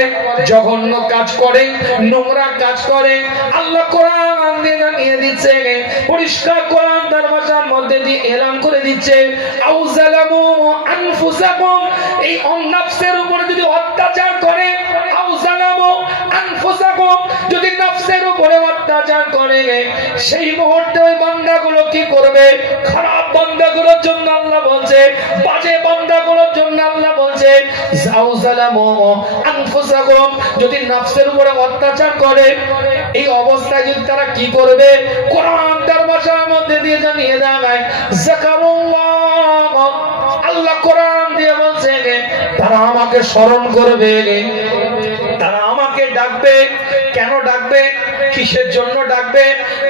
জঘন্য কাজ করে, নোংরা কাজ করে, আল্লাহ কোরআন দিয়ে জানিয়ে দিচ্ছে, পরিষ্কার কোরআন তার ভাষার মধ্যে দিয়ে এলান করে দিচ্ছে, আও যালামু আনফুসাহুম, এই নফসের উপরে যদি অত্যাচার করে, আও যালামু আনফুসাহুম, যদি নফসের উপরে অত্যাচার করে, সেই মুহূর্তে ওই বান্দাগুলো কি করবে? খারাপ বান্দাগুলোর জন্য আল্লাহ বলছে, বাজে বান্দাগুলোর জন্য আল্লাহ বলছে, আও যালামু আনফুসাহুম, যদি নফসের উপরে অত্যাচার করে, এই অবস্থায় যদি তারা কি করবে? কোরআন তার ভাষার মধ্যে দিয়ে জানিয়ে দেয়, যাকারুল্লাহ, আল্লাহ কোরআন দিয়ে বলছে, তারা আমাকে স্মরণ করবে, তারা আমাকে ডাকবে। কেন ডাকবে? কিসের জন্য ডাকবে?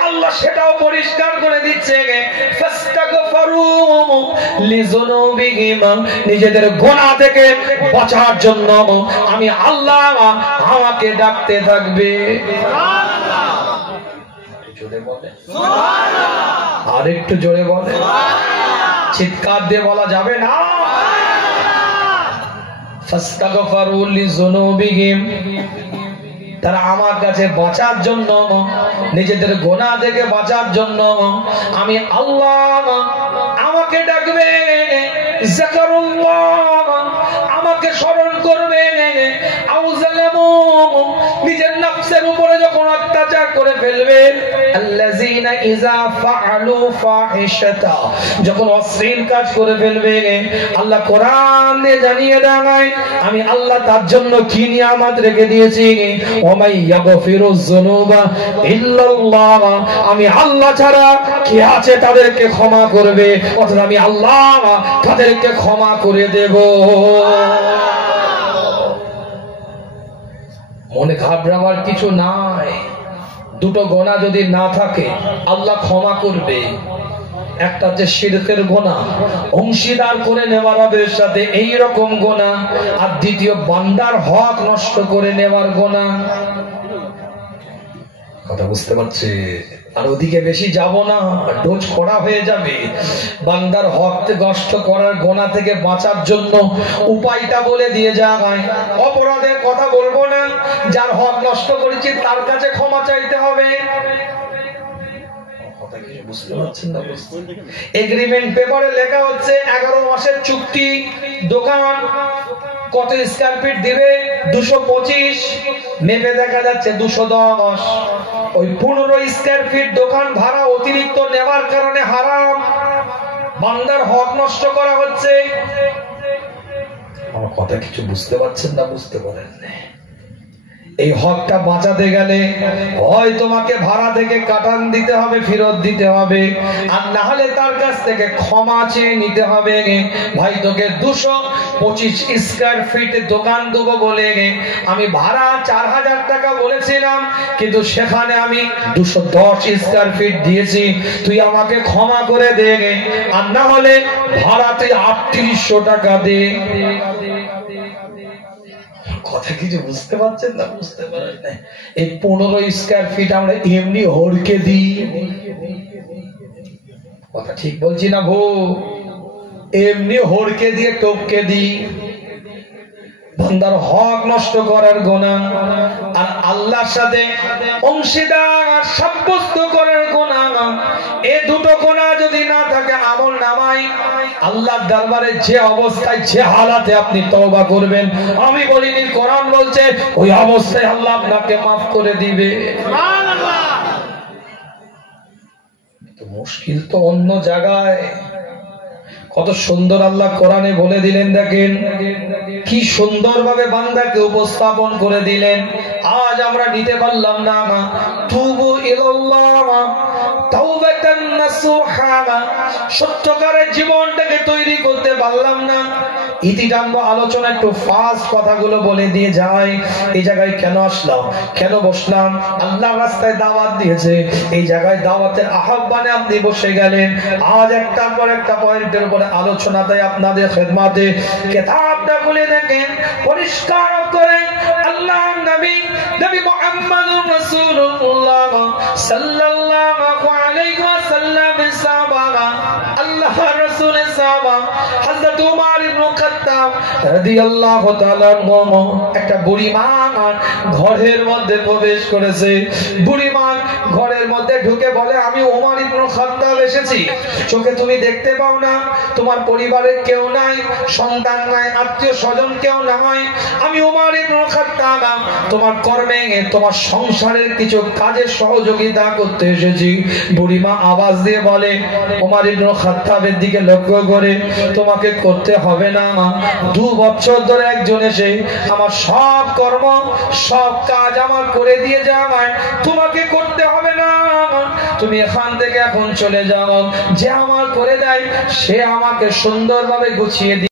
আল্লাহ সেটাও পরিষ্কার করে দিচ্ছে, ফাস্তাগফিরু লিযুনুবিহিম, নিজেদের গুনাহ থেকে বাঁচার জন্য আমি আল্লাহ আমাকে ডাকতে থাকবে। সুবহানাল্লাহ, জোরে বলে সুবহানাল্লাহ, আর একটু জোরে বলে সুবহানাল্লাহ, চিৎকার দিয়ে বলা যাবে না? ফাস্তাগফিরু লিযুনুবিহিম, তারা আমার কাছে বাঁচার জন্য, নিজেদের গুনাহ থেকে বাঁচার জন্য আমি আল্লাহ আমাকে ডাকবে, যাকারুল্লাহ, আমাকে স্মরণ করবে, আও যালামু, নিজের নফসের উপরে যখন অত্যাচার করে ফেলবে, আল্লাযীনা ইযা ফাআলু ফাহিশাতা, যখন অশ্লীল কাজ করে ফেলবে, আল্লাহ কোরআনে জানিয়ে দেয়, আমি আল্লাহ তার জন্য কি নিয়ামত রেখে দিয়েছি, ওয়া মান ইয়াগফিরুয যুনুবা ইল্লাল্লাহ, আমি আল্লাহ ছাড়া কে আছে তাদেরকে ক্ষমা করবে, অর্থাৎ আমি আল্লাহ তাদেরকে ক্ষমা করে দেব। মনে ঘাবড়াবার কিছু নাই, দুটো গোনা যদি না থাকে আল্লাহ ক্ষমা করবে। একটা হচ্ছে শিরকের গুনাহ, অংশীদার করে নেওয়ার এর সাথে এই রকম গুনাহ, আর দ্বিতীয় বান্দার হক নষ্ট করে নেওয়ার গুনাহ। কথা বুঝতে পারছে? আর ওদিকে বেশি যাব না, ডোজ করা হয়ে যাবে। বান্দার হক নষ্ট করার গুনাহ থেকে বাঁচার জন্য উপায়টা বলে দিয়ে যায়। অপরাধের কথা বলবো না, যার হক নষ্ট করেছি তার কাছে ক্ষমা চাইতে হবে। বুঝতে পারছেন না? এগ্রিমেন্ট পেপারে লেখা হচ্ছে 11 মাসের চুক্তি, দোকান কত স্কয়ার ফিট দিবে? 225, মেপে দেখা যাচ্ছে 210। ওই 15 স্কয়ার ফিট দোকান ভাড়া অতিরিক্ত নেওয়ার কারণে হারাম, বান্দার হক নষ্ট করা হচ্ছে। আমার কথা কিছু বুঝতে পারছেন না? বুঝতে পারেন? এই হকটা বাঁচাতে গেলে হয় তোমাকে ভাড়া থেকে কাটান দিতে হবে, ফেরত দিতে হবে, আর না হলে তার কাছ থেকে ক্ষমা চেয়ে নিতে হবে। ভাই তোকে 225 স্কয়ার ফিট দোকান দেবো বলে আমি ভাড়া 4000 টাকা বলেছিলাম, কিন্তু সেখানে আমি 210 স্কয়ার ফিট দিয়েছি, তুই আমাকে ক্ষমা করে দে, আর না হলে ভাড়াতে 3800 টাকা দে। কথা কিছু বুঝতে পারছেন না? বুঝতে পারেন না? এই 15 স্কয়ার ফিট আমরা এমনি হড়কে দিই। কথা ঠিক বলছি না ভো? এমনি হড়কে দিয়ে টপকে দিই। বান্দার হক নষ্ট করার গুনাহ আর আল্লাহর সাথে অংশীদার সাব্যস্ত করার গুনাহ, এই দুটো গুনাহ যদি না থাকে আমল নামায় আল্লাহর দরবারে যে অবস্থায় যে হালাতে আপনি তওবা করবেন, আমি বলিনি, কোরআন বলছে ওই অবস্থায় আল্লাহ আপনাকে মাফ করে দিবে। সুবহানাল্লাহ। তো মুশকিল তো অন্য জায়গায়। কত সুন্দর আল্লাহ কোরআনে বলে দিলেন, দেখেন কি সুন্দরভাবে বান্দাকে উপস্থাপন করে দিলেন। আজ আমরা নিতে পারলাম না তুবু ইলাল্লাহ তাওবাতান নাসুহা, সত্যকারের জীবনটাকে তৈরি করতে পারলাম না। ইতিটাম্ব আলোচনা একটু ফাস্ট কথাগুলো বলে দিয়ে যাই। এই জায়গায় কেন আসলাম, কেন বসলাম? আল্লাহ রাস্তায় দাওয়াত দিয়েছে, এই জায়গায় দাওয়াতের আহ্বানে আপনি বসে গেলেন। আজ একটার পর একটা পয়েন্টের উপরে আলোচনাতে আপনাদের খেদমতে কিতাবটা খুলে দেখেন, পরিষ্কার করে আল্লাহ নবী মুহাম্মদুর রাসূলুল্লাহ সাল্লাল্লাহু আলাইহি ওয়াসাল্লাম সাহাবা, আল্লাহ রাসূলের সাহাবা হযরত ওমর ইবনে খাত্তাব রাদিয়াল্লাহু তাআলা আনহু, একটা বুড়ি মা ঘরের মধ্যে প্রবেশ করেছে। বুড়ি মা ঘরের মধ্যে ঢুকে বলে, আমি ওমর ইবনে খাত্তাব এসেছি, চোখে তুমি দেখতে পাও না, তোমার পরিবারের কেউ নাই, সন্তান নাই, আত্মীয় স্বজন কেউ নাই, আমি ওমর ইবনে খাত্তাব তোমার কর্মে তোমার সংসারের কিছু কাজের সহযোগিতা করতে এসেছি। বুড়িমা আওয়াজ দিয়ে বলে, ওমর ইবনে খাত্তাবের দিকে লক্ষ্য করে, তোমাকে করতে হবে না, 2 বছর ধরে একজন এসে আমার সব কর্ম সব কাজ আমার করে দিয়ে যায়, তোমাকে করতে হবে না, তুমি এখান থেকে এখন চলে যাও। যে আমার করে দেয় সে আমাকে সুন্দরভাবে গুছিয়ে